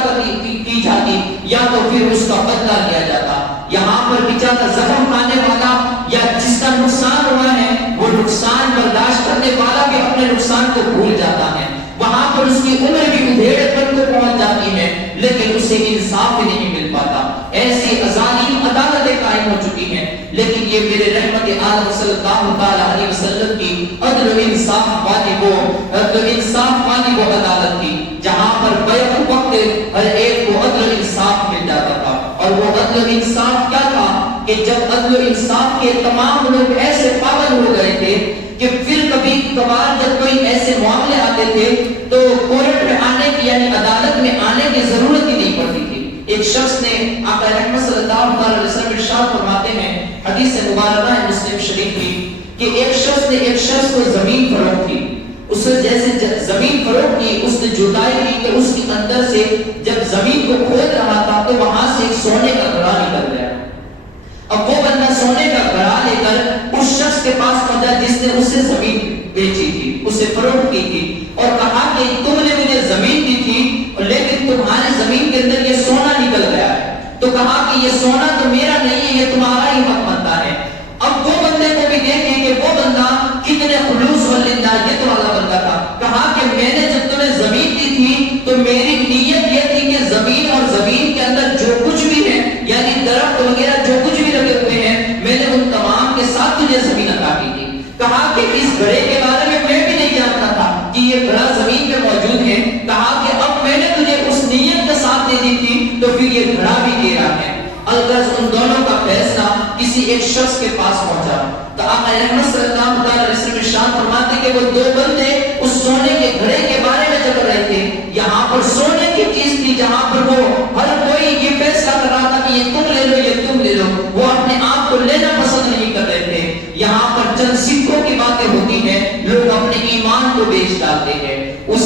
کی جاتی یا تو پھر اس کا بدلہ لیا جاتا۔ یہاں پر بیچارہ زخم کھانے والا یا جس کا نقصان ہوا ہے وہ نقصان برداشت کرنے والا بھی اپنے نقصان کو بھول جاتا ہے، وہاں پر اس کی عمر بھی ادھیڑ پر کو پہنچ جاتی ہے لیکن اسے انصاف ہی نہیں مل پاتا۔ ایسی ظالم عدالتیں قائم ہو چکی ہیں، لیکن یہ میرے رحمت عالم صلی اللہ علیہ وسلم کی عدل و انصاف والی وہ عدالت تھی جہاں پر بیک وقت ہر ایک کو عدل و انصاف مل جاتا تھا۔ اور وہ عدل و انصاف کیا تھا کہ جب عدل و انصاف کے تمام لوگ ایسے پاگل ہو گئے تھے کہ پھر کبھی کبھار جب کوئی ایسے معاملے آتے تھے تو کورٹ میں آنے کی یعنی عدالت میں آنے کی ضرورت ہی نہیں پڑتی تھی۔ ایک شخص نے آقا رحمت صلی اللہ علیہ وسلم ارشاد فرماتے ہیں، حدیث مبارکہ ہے مسلم شریف کی، کہ ایک شخص کو زمین فروخت کی، اس نے جیسے زمین فروخت کی اس نے جتائی کی کہ اس کے اندر سے جب زمین کو کھود رہا تھا تو وہاں سے ایک سونے کا گڑھا نکل گیا۔ اب وہ بندہ سونے کا گڑھا لے کر اس شخص کے پاس پہنچا جس نے اسے زمین بیچی تھی، اسے فروخت کی تھی، اور کہا کہ تم نے مجھے زمین دی تھی لیکن تمہاری زمین کے اندر یہ سونا نکل گیا ہے، تو کہا کہ یہ سونا تو میرا نہیں ہے، یہ تمہارا ہی حق بنتا ہے۔ اب وہ بندے کو بھی دیکھیں کہ وہ بندہ کتنے خلوص واللہ والا بندہ تھا، کہا کہ میں نے جب تمہیں زمین دی تھی تو میری نیت یہ تھی کہ زمین اور زمین کے اندر جو کچھ بھی ہے یعنی درخت وغیرہ جو کچھ بھی لگے ہوئے ہیں میں نے ان تمام کے ساتھ تجھے زمین عطا کی تھی۔ کہا کہ اس گھڑے کے بارے میں بھی نہیں جانتا تھا کہ یہ گھڑا زمین پہ موجود ہے، کہا کہ اب میں نے تجھے اس نیت کے ساتھ دے دی تھی تو پھر یہ گھڑا بھی تیرا ہے۔ الغرض ان دونوں کا فیصلہ کسی ایک شخص کے پاس پہنچا تو آقا رحمت صلی اللہ علیہ وسلم ارشاد فرماتے کہ وہ دو بندے اس سونے کے گھڑے کے بارے میں جھگڑ رہے تھے۔ یہاں پر سونے کی چیز تھی جہاں پر وہ ہر کوئی یہ فیصلہ کر رہا تھا کہ یہ تم لے لو یہ تم لے لو، وہ اپنے آپ کو لینا پسند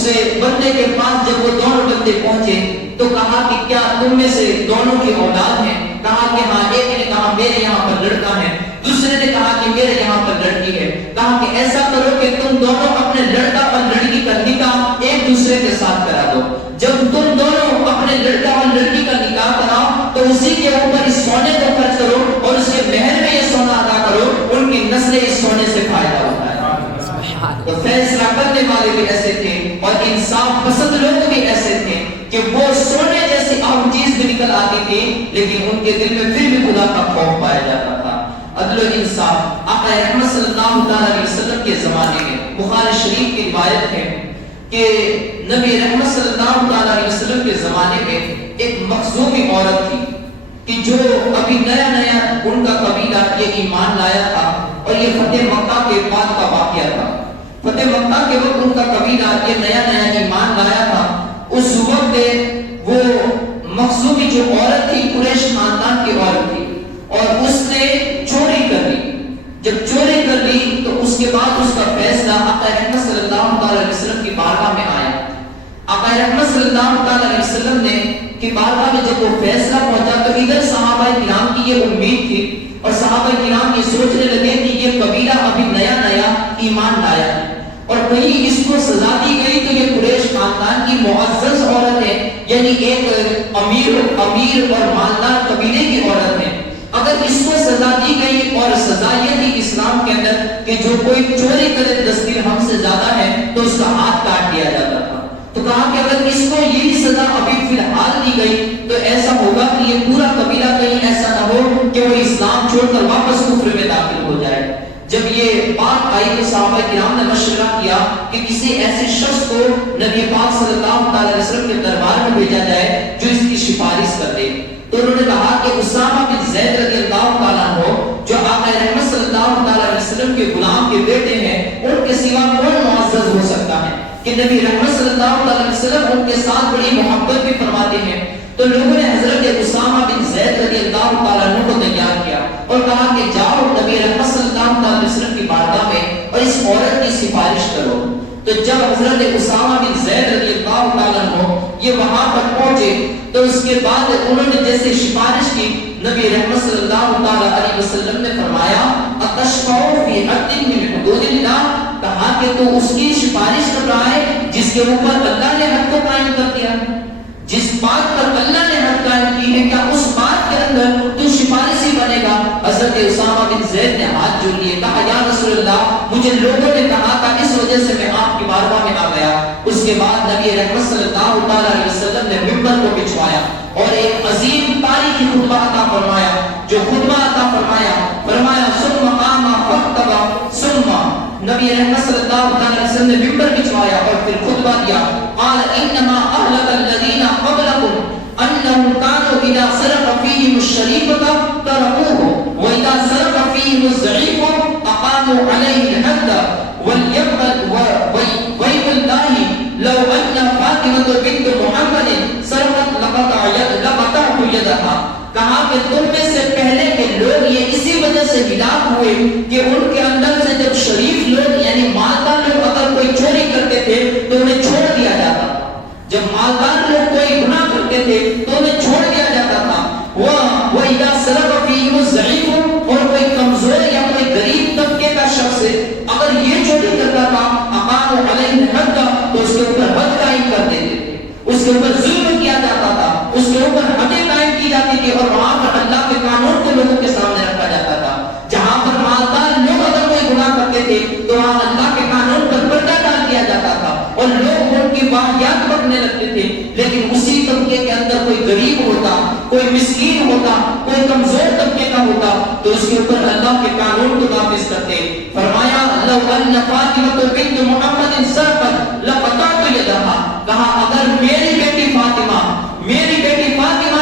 اس بندے کے پاس جب وہ دونوں بندے پہنچے تو کہا کہ کیا تم میں سے دونوں کی اولاد ہیں؟ کہا کہ ہاں. ایک نے کہا میرے یہاں پر لڑکا ہے, دوسرے نے کہا کہ میرے یہاں پر لڑکی ہے. کہا کہ ایسا کرو کہ تم دونوں اپنے لڑکا اور لڑکی کا نکاح ایک دوسرے کے ساتھ کرا دو. جب تم دونوں اپنے لڑکا اور لڑکی کا نکاح کراؤ تو اسی کے اوپر اس سونے کو خرچ کرو اور اس کے مہر میں یہ سونا ادا کرو, ان کی نسلیں اس سونے سے فائدہ ہوتا ہے. تو فیصلہ کرنے والے بھی ایسے تھے اور انصاف پسند لوگ بھی ایسے تھے کہ وہ سونے جیسی عام چیز بھی نکل آتی تھی لیکن ان کے دل میں پھر بھی خدا کا خوف پایا جاتا تھا. عدل و انصاف آقا رحمت صلی اللہ علیہ وسلم کے زمانے میں بخاری شریف کی روایت ہے کہ نبی رحمت صلی اللہ علیہ وسلم کے زمانے میں ایک مخزومی عورت تھی کہ جو ابھی نیا نیا ان کا قبیلہ یہ ایمان لایا تھا اور یہ فتح مکہ کے بعد کا واقعہ تھا. فتح مکہ کے وقت ان کا قبیلہ یہ نیا نیا ایمان لایا تھا. اس وقت وہ مخزومی جو عورت تھی قریش خاندان کی عورت تھی اور اس نے چوری کر لی. جب چوری کر لی تو اس کے بعد اس کا فیصلہ آقا رحمت صلی اللہ علیہ وسلم کی بارگاہ میں آیا. آقا رحمت صلی اللہ علیہ وسلم نے کی بارگاہ میں جب وہ فیصلہ پہنچا تو ادھر صحابہ کرام کی یہ امید تھی اور صحابہ کرام یہ سوچنے لگے کہ یہ قبیلہ ابھی نیا نیا ایمان لایا ہے اور کہیں اس کو سزا دی گئی تو یہ قریش خاندان کی معزز عورت ہے, یعنی ایک امیر اور مالدار قبیلے کی عورت ہے. اگر اس کو سزا دی گئی اور سزا یہ تھی اسلام کے اندر کہ جو کوئی چوری کرے دستگیر ہم سے زیادہ ہے تو اس کا ہاتھ کاٹ دیا جاتا تھا. تو کہا کہ اگر اس کو یہی سزا ابھی فی الحال دی گئی تو ایسا ہوگا کہ یہ پورا قبیلہ کہیں ایسا نہ ہو کہ وہ اسلام چھوڑ کر واپس کفر میں داخل ہو جائے. جب یہ بات آئی تو صحابہ کرام نے مشورہ کیا کہ کسی ایسے شخص کو نبی پاک صلی اللہ علیہ وسلم کے دربار میں بھیجا جائے جو اس کی سفارش کر دے. تو انہوں نے کہا کہ اسامہ بن زید رضی اللہ تعالیٰ عنہ جو آقا رحمت صلی اللہ علیہ وسلم کے غلام کے بیٹے ہیں, ان کے سوا کون معزز ہو سکتا ہے کہ نبی رحمت صلی اللہ علیہ وسلم ان کے ساتھ بڑی محبت بھی فرماتے ہیں. تو لوگوں نے حضرت اسامہ بن زید رضی اللہ تعالیٰ عنہ کو تیار کیا اور کہا کہ جاؤ نبی رحمت صلی اللہ علیہ وسلم کی بارگاہ میں اور اس عورت کی سفارش کرو. تو جب حضرت اسامہ بن زید رضی اللہ تعالیٰ عنہ یہ وہاں پر پہنچے تو اس کے بعد انہوں نے جیسے سفارش کی, نبی رحمت صلی اللہ علیہ وسلم نے فرمایا اتشفع فی حد من حدود اللہ, کہا کہ تو اس کی سفارش کر رہا ہے جس کے اوپر اللہ نے حد کو قائم کر دیا, جس بات پر اللہ نے حد قائم کی ہے, کیا اس بات کے اندر تو سفارشی بنے گا؟ حضرت اسامہ بن زید نے ہاتھ جوڑ لیے, کہا یا رسول اللہ مجھے لوگوں نے کہا تھا اس وجہ سے میں آپ کی بارگاہ میں آ گیا. اس کے بعد نبی رحمت صلی اللہ علیہ وسلم نے منبر کو بچھوایا اور ایک عظیم تاریخی خطبہ عطا فرمایا. جو خطبہ عطا فرمایا ثم قام فخطب, ثم نبی رحمت صلی اللہ علیہ وسلم نے منبر بچھوایا اور پھر خطبہ دیا. قال انما اهلك الذين قبلكم انهم كانوا اذا سرق فيهم الشريف تركوه واذا سرق فيهم الضعيف اقاموا عليه الحد ويم الله لو ان فاطمه بنت محمد سرقت لقطعت يدها. کہا کہ تم میں سے پہلے کے لوگ یہ اسی وجہ سے ہلاک ہوئے کہ ان کے اندر سے جب شریف لوگ یعنی مالدار لوگ اگر کوئی چوری کرتے تھے تو انہیں چھوڑ دیا جاتا تھا. جب مالدار لوگ کوئی گناہ کرتے تھے تو انہیں چھوڑ دیا جاتا تھا. وَإِذَا سَرَقَ فِيهِمُ الضَّعِيفُ, اور کوئی کمزور یا کوئی غریب طبقے کا شخص اگر یہ چوری کرتا تھا أَقَامُوا عَلَيْهِ الْحَدَّ, تو اس کے اوپر حد قائم کر دیتے تھے, اس کے اوپر ظلم کیا جاتا تھا, اس کے اوپر حدیں قائم کی جاتی تھی اور وہاں پر اللہ کے قانون کو لوگوں کے سامنے رکھا جاتا تھا. جہاں پر مالدار لوگ اگر کوئی گناہ کرتے تھے تو وہاں اللہ کے قانون پر پردہ ڈال دیا جاتا تھا اور لوگ ان کی واقعات پڑھنے لگتے تھے. لیکن اسی طبقے کے اندر کوئی غریب ہوتا, کوئی مسکین ہوتا, کوئی کمزور طبقے کا ہوتا تو اس کے اوپر اللہ کے قانون کو نافذ کرتے. فرمایا لو ان فاطمہ بنت محمد سرقت لقطعت يدها, کہا اگر میری بیٹی فاطمہ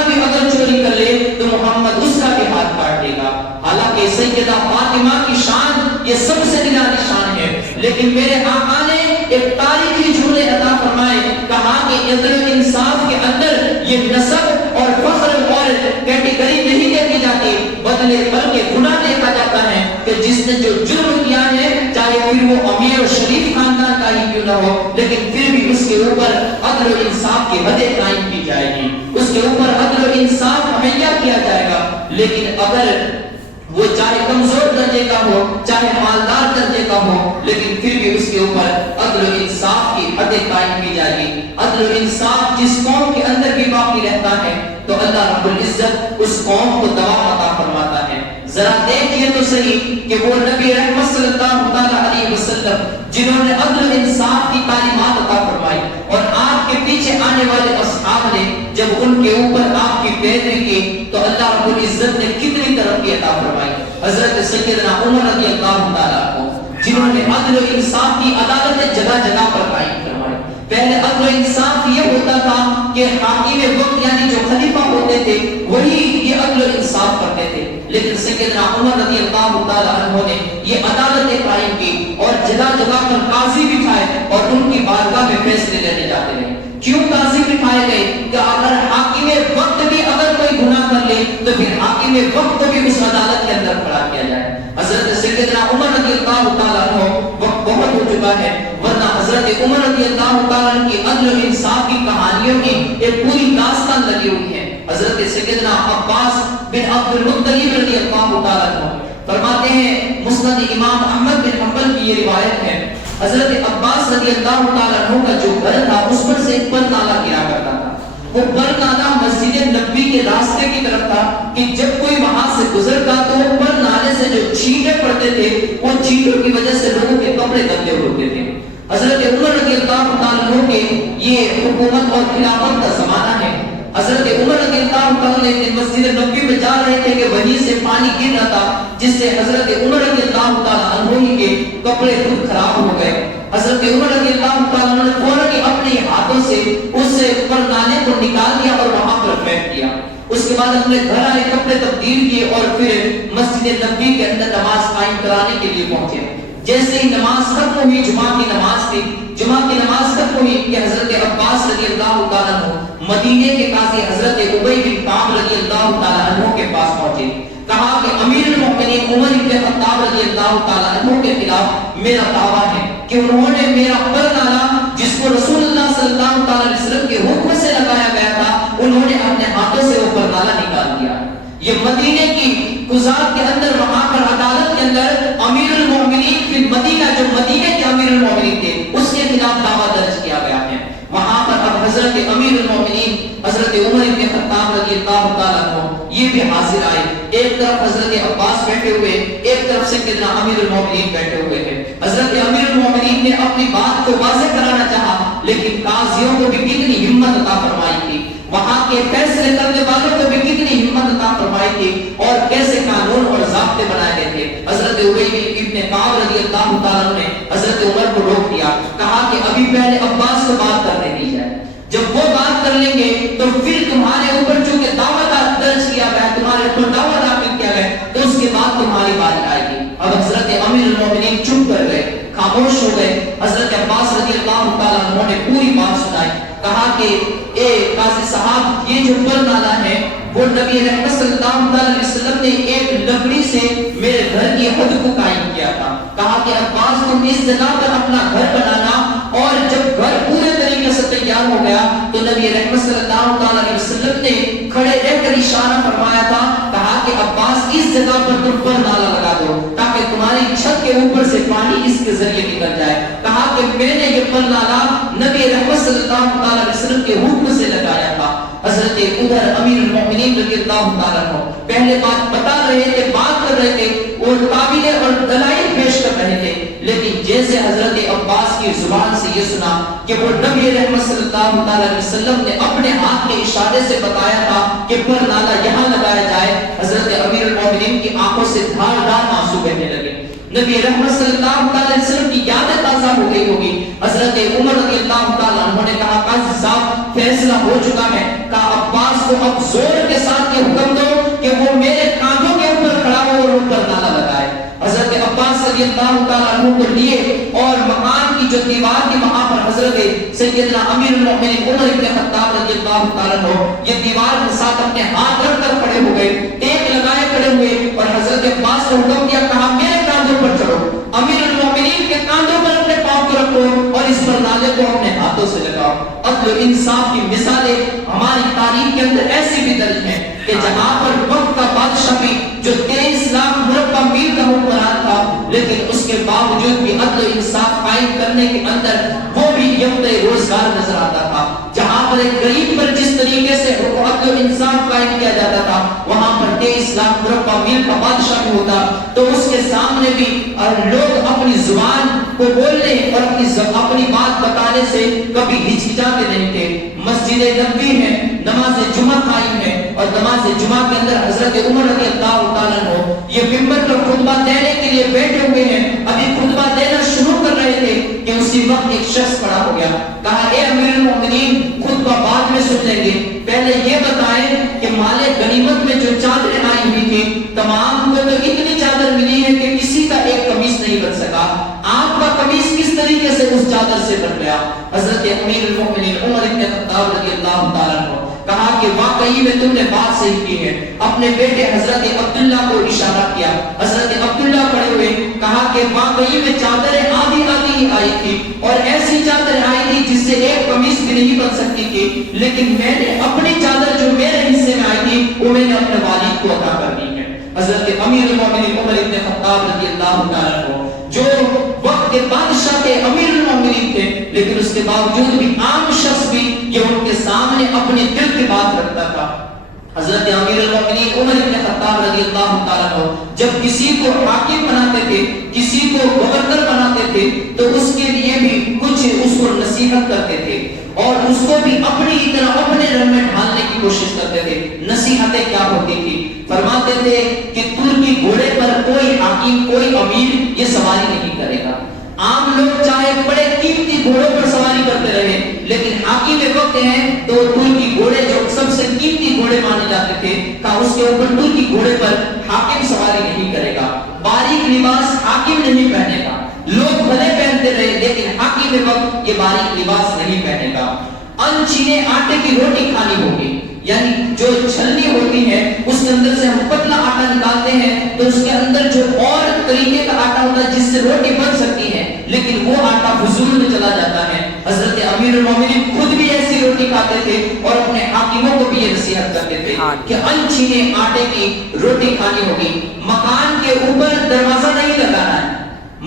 بھی اگر چوری کر لے تو محمد اس کا بھی ہاتھ کاٹ دے گا. حالانکہ سیدہ فاطمہ کی شان یہ سب سے نرالی شان ہے, لیکن میرے آقا نے ایک تاریخی جملے عطا فرمائے, کہا کہ عدل و انصاف کے اندر یہ نسب اور فخر اور کیٹیگری نہیں دیکھی جاتی, بلکہ گناہ دیکھا جاتا ہے کہ جس نے جو جرم کیا ہے چاہے پھر وہ امیر اور شریف خاندان کا ہی کیوں نہ ہو, لیکن پھر بھی اس کے اوپر عدل و انصاف کی حدیں قائم کی جائے گی، اس کے اوپر عدل و انصاف مہیا کیا جائے گا. لیکن اگر وہ چاہے کمزور درجے کا ہو، چاہے مالدار درجے کا ہو، لیکن پھر بھی اس کے اوپر عدل و انصاف کی حدیں قائم کی جائے گی. عدل و انصاف جس قوم کے اندر بھی باقی رہتا ہے تو اللہ رب العزت اس قوم کو دوام عطا فرماتا ہے. ذرا دیکھیے تو صحیح کہ وہ نبی رحمت صلی اللہ علیہ وسلم جنہوں نے عدل و انصاف کی تعلیمات عطا فرمائی، اور آپ کے پیچھے آنے والے اصحاب نے جب ان کے اوپر آپ کی پیروی کی تو اللہ رب العزت نے کتنی ترقی عطا فرمائی. حضرت سیدنا عمر رضی اللہ تعالیٰ کو جنہوں نے عدل و انصاف کی عدالتیں جگہ جگہ پر قائم کروائی. پہلے عدل و انصاف یہ ہوتا تھا کہ حاکم وقت یعنی جو خلیفہ ہوتے تھے وہی یہ عدل و انصاف کرتے تھے، لیکن سیدنا عمر رضی اللہ تعالیٰ عنہ نے یہ عدالتیں قائم کی اور جگہ جگہ پر قاضی بٹھائے اور ان کی بارگاہ میں فیصلے لینے جاتے رہے. کیوں قاضی بٹھائے گئے؟ کہ اگر حاکم وقت بھی اگر کوئی گناہ کر لے تو پھر حاکم وقت کو بھی اس عدالت کے اندر کھڑا کیا جائے. حضرت سیدنا عمر رضی اللہ تعالیٰ عنہ وقت بہت ہو چکا ہے، ورنہ حضرت عمر رضی اللہ تعالیٰ عنہ کی عدل و انصاف کی کہانیوں کی ایک پوری داستان لگی ہوئی ہے. حضرت سیدنا عباس بن عبد المطلب رضی اللہ تعالیٰ عنہ فرماتے ہیں، مسند امام احمد بن حنبل کی یہ روایت ہے، حضرت عباس رضی اللہ تعالیٰ عنہ کا جو گھر تھا اس پر سے ایک پر نالا گرا کرتا تھا. وہ پر نالا مسجد نبوی کے راستے کی طرف تھا کہ جب کوئی وہاں سے گزرتا تو وہ پر نالے سے جو چھینٹے پڑتے تھے وہ چھینٹوں کی وجہ سے لوگوں کے کپڑے گندے ہوتے تھے. حضرت عمر رضی اللہ تعالیٰ عنہ کے یہ حکومت اور خلافت کا زمانہ ہے. حضرت عمر رضی اللہ تعالیٰ نے مسجد نبوی میں جا رہے تھے کہ وہیں سے پانی گر رہا تھا جس سے حضرت عمر رضی اللہ تعالیٰ عنہ کے کپڑے خود خراب ہو گئے. حضرت عمر رضی اللہ تعالیٰ عنہ نے فوراً اپنے ہاتھوں سے اس پر نالے کو نکال دیا اور وہاں پر پھینک دیا. اس کے بعد اپنے گھر آئے، کپڑے تبدیل کیے اور پھر مسجد نبوی کے اندر نماز قائم کرانے کے لیے پہنچے. جیسے ہی نماز ختم ہوئی، جمعہ کی نماز تھی، جمعہ کی نماز ختم ہوئی کہ حضرت عباس رضی اللہ تعالیٰ عنہ مدینے کے قاضی حضرت ابی بن کعب رضی اللہ تعالیٰ عنہ کے پاس پہنچے. کہا کہ امیر المؤمنین عمر بن خطاب رضی اللہ تعالیٰ عنہ کے خلاف میرا دعویٰ ہے کہ انہوں نے میرا پر نالا جس کو رسول اللہ صلی اللہ تعالیٰ علیہ وسلم کے حکم سے لگایا گیا تھا انہوں نے اپنے ہاتھوں سے وہ پر نالا نکال دیا. یہ مدینے کی قضات کے اندر وہاں پر عدالت کے اندر امیر المؤمنین فی المدینہ جو مدینے کے امیر المؤمنین تھے اس کے خلاف دعویٰ درج کیا گیا ہے. وہاں پر اب حضرت امیر المؤمنین حضرت عمر بن خطاب رضی اللہ تعالیٰ عنہ یہ بھی حاضر آئے. ایک طرف حضرت عباس بیٹھے ہوئے، ایک طرف سیدنا امیر المؤمنین بیٹھے ہوئے ہیں. حضرت امیر المؤمنین نے اپنی بات کو واضح کرانا چاہا لیکن قاضیوں کو بھی کتنی ہمت عطا فرمائی تھی، وہاں کے فیصلے کرنے والوں کو بھی کتنی ہمت عطا فرمائی تھی اور کیسے قانون اور ضابطے بنائے گئے تھے. حضرت ابی بن کعب رضی اللہ تعالیٰ نے حضرت عمر کو روک دیا، کہا کہ ابھی پہلے عباس کو بات کرنے دی جائے، جب وہ بات کر لیں گے تو پھر تمہارے اوپر چونکہ دعویٰ درج کیا گیا ہے، تمہارے اوپر دعویٰ داخل کیا گیا ہے تو اس کے بعد تمہاری بات آئے گی. اب حضرت امیر المؤمنین چپ کر گئے، خاموش ہو گئے. حضرت عباس رضی اللہ تعالیٰ عنہ نے پوری بات سنائی. کہا کہ اے قاضی صاحب، یہ جو پر نالا ہے وہ نبی رحمت صلی اللہ علیہ وسلم نے ایک لکڑی سے میرے گھر کی حد کو قائم کیا تھا. کہا کہ عباس تم اس جگہ پر اپنا گھر بنانا، اور جب گھر پورے طریقے سے تیار ہو گیا تو نبی رحمت صلی اللہ علیہ وسلم نے کھڑے رہ کر اشارہ فرمایا تھا. کہا کہ عباس اس جگہ پر تم پر نالا لگا دو تاکہ تمہاری چھت کے اوپر سے پانی اس کے ذریعے نکل جائے. کہا کہ میں نے یہ پر نالا نبی رحمت صلی اللہ علیہ وسلم کے حکم سے لگایا تھا. حضرت ادھر امیر المؤمنین رضی اللہ تعالیٰ عنہ پہلے بات بتا رہے تھے، بات کر رہے تھے اور تعبیریں اور دلائل پیش کر رہے تھے، لیکن جیسے حضرت عباس کی زبان سے یہ سنا کہ وہ نبی رحمت صلی اللہ علیہ وسلم نے اپنے ہاتھ کے اشارے سے بتایا تھا کہ پر نالا یہاں لگایا جائے، حضرت امیر المؤمنین کی آنکھوں سے دھار دھار آنسو بہنے لگے. نبی رحمت صلی اللہ علیہ وسلم کی یادیں تازہ ہو گئی ہوگی. حضرت عمر رضی اللہ تعالیٰ عنہ نے کہا قاضی صاحب فیصلہ ہو چکا ہے. کہا عباس کو اب زور کے ساتھ یہ حکم دو کہ وہ میرے کاندھوں کے اوپر کھڑا ہو اور ان پر نالا لگائے. حضرت عباس رضی اللہ تعالیٰ عنہ کو لیے اور مکان کی جو دیوار کی وہاں پر حضرت سیدنا امیر المؤمنین عمر بن خطاب رضی اللہ تعالیٰ عنہ یہ دیوار کے ساتھ اپنے ہاتھ رکھ کر کھڑے ہو گئے، ٹیک لگائے کھڑے ہوئے اور حضرت عباس کو حکم دیا. کہا میرے کاندھوں پر چڑھو، امیر المؤمنین کے کاندھوں پر اپنے پاؤں کو رکھو اور اس پر نالے کو اپنے ہاتھوں سے لگاؤ. عدل و انصاف کی مثالیں ہماری تاریخ کے اندر ایسی بھی درج ہیں کہ جہاں پر وقت کا بادشاہ بھی جو 23 لاکھ مربع میل کا حکمران تھا، لیکن اس کے باوجود بھی عدل و انصاف قائم کرنے کے اندر وہ بھی یکتے روزگار نظر آتا تھا. جہاں پر ایک غریب پر جس طریقے سے عدل و انصاف قائم کیا جاتا تھا، وہاں پر 23 لاکھ مربع میل کا بادشاہ بھی ہوتا تو اس کے سامنے بھی لوگ اپنی زبان کو بولنے اور اپنی بات بتانے سے کبھی ہچکچاتے نہیں تھے. مسجد نبوی ہے، نماز جمعہ قائم ہے، اور نماز جمعہ کے اندر حضرت عمر رضی اللہ تعالیٰ عنہ یہ منبر پر خطبہ دینے کے لیے بیٹھے ہوئے ہیں. ابھی خطبہ دینا شروع کر رہے تھے کہ اسی وقت ایک شخص کھڑا ہو گیا. کہا اے امیر المومنین، خطبہ بعد میں سن لیں گے، پہلے یہ بتائیں کہ مال غنیمت میں جو چادریں آئی ہوئی تھی تمام کو تو اتنی چادر ملی ہے کہ کسی کا ایک قمیص نہیں بن سکا. آپ کا قمیص کس طریقے سے اس چادر سے بن گیا؟ حضرت امیر المومنین عمر بن خطاب رضی اللہ تعالیٰ عنہ کہا کہ واقعی میں تم نے بات صحیح کی ہے. اپنے بیٹے حضرت عبداللہ کو اشارہ کیا. حضرت عبداللہ کھڑے ہوئے، کہا کہ واقعی میں چادریں آدھی ہی آئی تھی اور ایسی چادریں آئی تھی جس سے ایک قمیص بھی نہیں بن سکتی تھی، لیکن میں نے اپنی چادر جو میرے حصے میں آئی تھی وہ میں نے اپنے والد کو عطا کر دی ہے. حضرت امیر المومنین عمر بن خطاب رضی اللہ تعالیٰ عنہ جو وقت کے بادشاہ کے امیر المومنین تھے، لیکن اس کے باوجود بھی عام شخص بھی یہ ان کے سامنے اپنے دل کی بات رکھتا تھا. حضرت امیر المومنین عمر بن خطاب رضی اللہ تعالیٰ عنہ جب کسی کو حاکم بناتے تھے، کسی کو گورنر بناتے تھے، تو اس کے لیے بھی کچھ اس کو نصیحت کرتے تھے اور اس کو بھی اپنی طرح اپنے رنگ میں ڈھالنے کی کوشش کرتے تھے. نصیحتیں کیا ہوتی تھی؟ فرماتے تھے کہ ترکی گھوڑے پر کوئی حاکم، کوئی امیر یہ سواری نہیں کرے گا. عام لوگ چاہے بڑے قیمتی گھوڑوں پر سواری کرتے رہے، لیکن حاکم وقت ہیں تو ترکی گھوڑے جو سب سے قیمتی گھوڑے مانے جاتے تھے، کہ اس کے اوپر ترکی گھوڑے پر حاکم سواری نہیں کرے گا. باریک لباس حاکم نہیں پہنے گا. لوگ بھلے پہنتے رہے لیکن حاکم وقت یہ باریک لباس نہیں پہنے گا. ان چھینے آٹے کی روٹی کھانی ہوگی، یعنی جو چھلنی ہوتی ہے اس کے اندر سے ہم پتلا آٹا نکالتے ہیں تو اس کے اندر جو اور طریقے کا آٹا ہوتا ہے جس سے روٹی بن سکتی ہے، لیکن وہ آٹا فضول میں چلا جاتا ہے. حضرت امیر المومنین خود بھی ایسی روٹی کھاتے تھے اور اپنے حاکموں کو بھی یہ نصیحت کرتے تھے کہ ان چھینے آٹے کی روٹی کھانی ہوگی. مکان کے اوپر دروازہ نہیں لگانا ہے.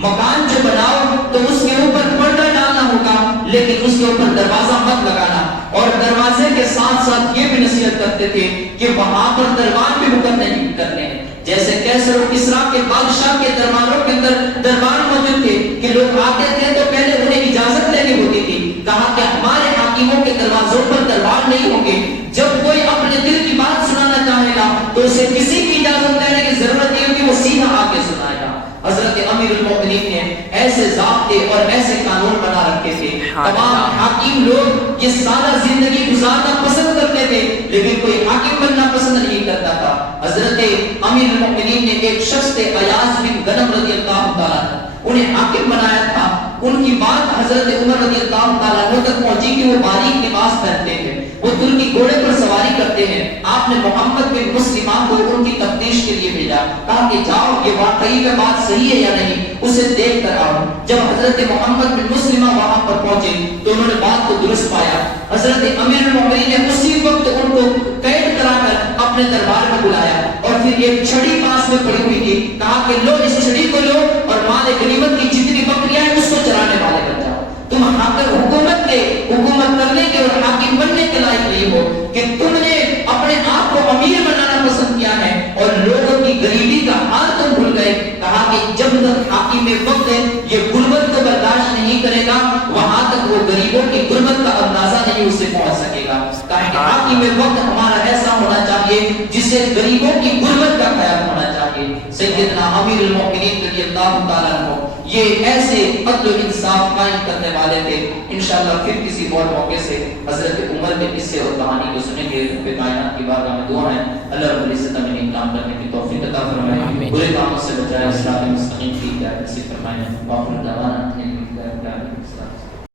مکان جو بناؤ تو اس کے اوپر پردہ ڈالنا ہوگا، لیکن اس کے اوپر دروازہ مت لگانا. اور دروازے کے ساتھ ساتھ یہ بھی نصیحت کرتے تھے کہ وہاں پر دربار بھی حکم نہیں کرنے ہیں. جیسے کیسر و کسریٰ کے بادشاہ کے درباروں کے اندر دربار موجود تھے کہ لوگ آتے تھے تو پہلے انہیں اجازت لینی ہوتی تھی. کہا کہ ہمارے حاکموں کے دروازوں پر دربار نہیں ہوں گے. جب کوئی اپنے دل کی بات سنانا چاہے گا تو اسے کسی کی اجازت لینے کی ضرورت نہیں ہوگی، وہ سیدھا آ کے سنائے گا. حضرت امیر المومنین نے ایسے ضابطے اور ایسے قانون بنا رکھے تھے. تمام حاکم لوگ یہ سادہ زندگی گزارنا پسند کرتے تھے، لیکن کوئی حاکم بننا پسند نہیں کرتا تھا. حضرت امیر المومنین نے ایک شخص تھے ایاز بن غنم رضی اللہ تعالیٰ انہیں حاکم بنایا تھا. ان کی بات حضرت عمر رضی اللہ تعالیٰ عنہ تک پہنچی کہ وہ باریک لباس پہنتے ہیں، وہ ترکی گھوڑے پر سواری کرتے ہیں. آپ نے محمد بن مسلمہ کو ان کی تفتیش کے لیے بھیجا. کہا کہ جاؤ یہ واقعی میں بات صحیح ہے یا نہیں، اسے دیکھ کر آؤ. جب حضرت محمد بن مسلمہ وہاں پر پہنچے تو انہوں نے بات کو درست پایا. حضرت امیر المومنین نے اسی وقت ان کو قید کرا کر اپنے دربار میں بلایا اور پھر ایک چھڑی پاس میں پڑی ہوئی تھی. کہا کہ لو اس چھڑی کو لو اور مال غنیمت کی جتنی بکریاں ہیں اس کو چرانے والے بن جاؤ. تم حکومت کرنے کے اور حاکم بننے کے لائق نہیں ہو کہ تم نے اپنے آپ کو امیر بنانا پسند کیا ہے اور لوگوں کی غریبی کا حال تم بھول گئے. کہا کہ جب تک حاکم وقت یہ غربت کو برداشت نہیں کرے گا وہاں تک وہ غریبوں کی غربت کا اندازہ نہیں اسے پہنچ سکے گا. کہا کہ حاکم وقت ہمارا ایسا ہونا چاہیے جسے غریبوں کی غربت کا خیال ہونا چاہیے. سیدنا امیر المومنین رضی اللہ تعالیٰ عنہ یہ ایسے عدل و انصاف قائم کرنے والے تھے. انشاءاللہ پھر کسی اور موقع سے حضرت عمر کے قصے اور کہانی کو سنیں گے. رب کائنات کی بارگاہ میں دعا ہے اللہ رب العزت ہمیں اکرام کرنے کی توفیق عطا فرمائے، برے کاموں سے بچائے، صراط مستقیم کی ہدایت نصیب فرمائے. واخر دعوانا الحمد للہ رب العالمین.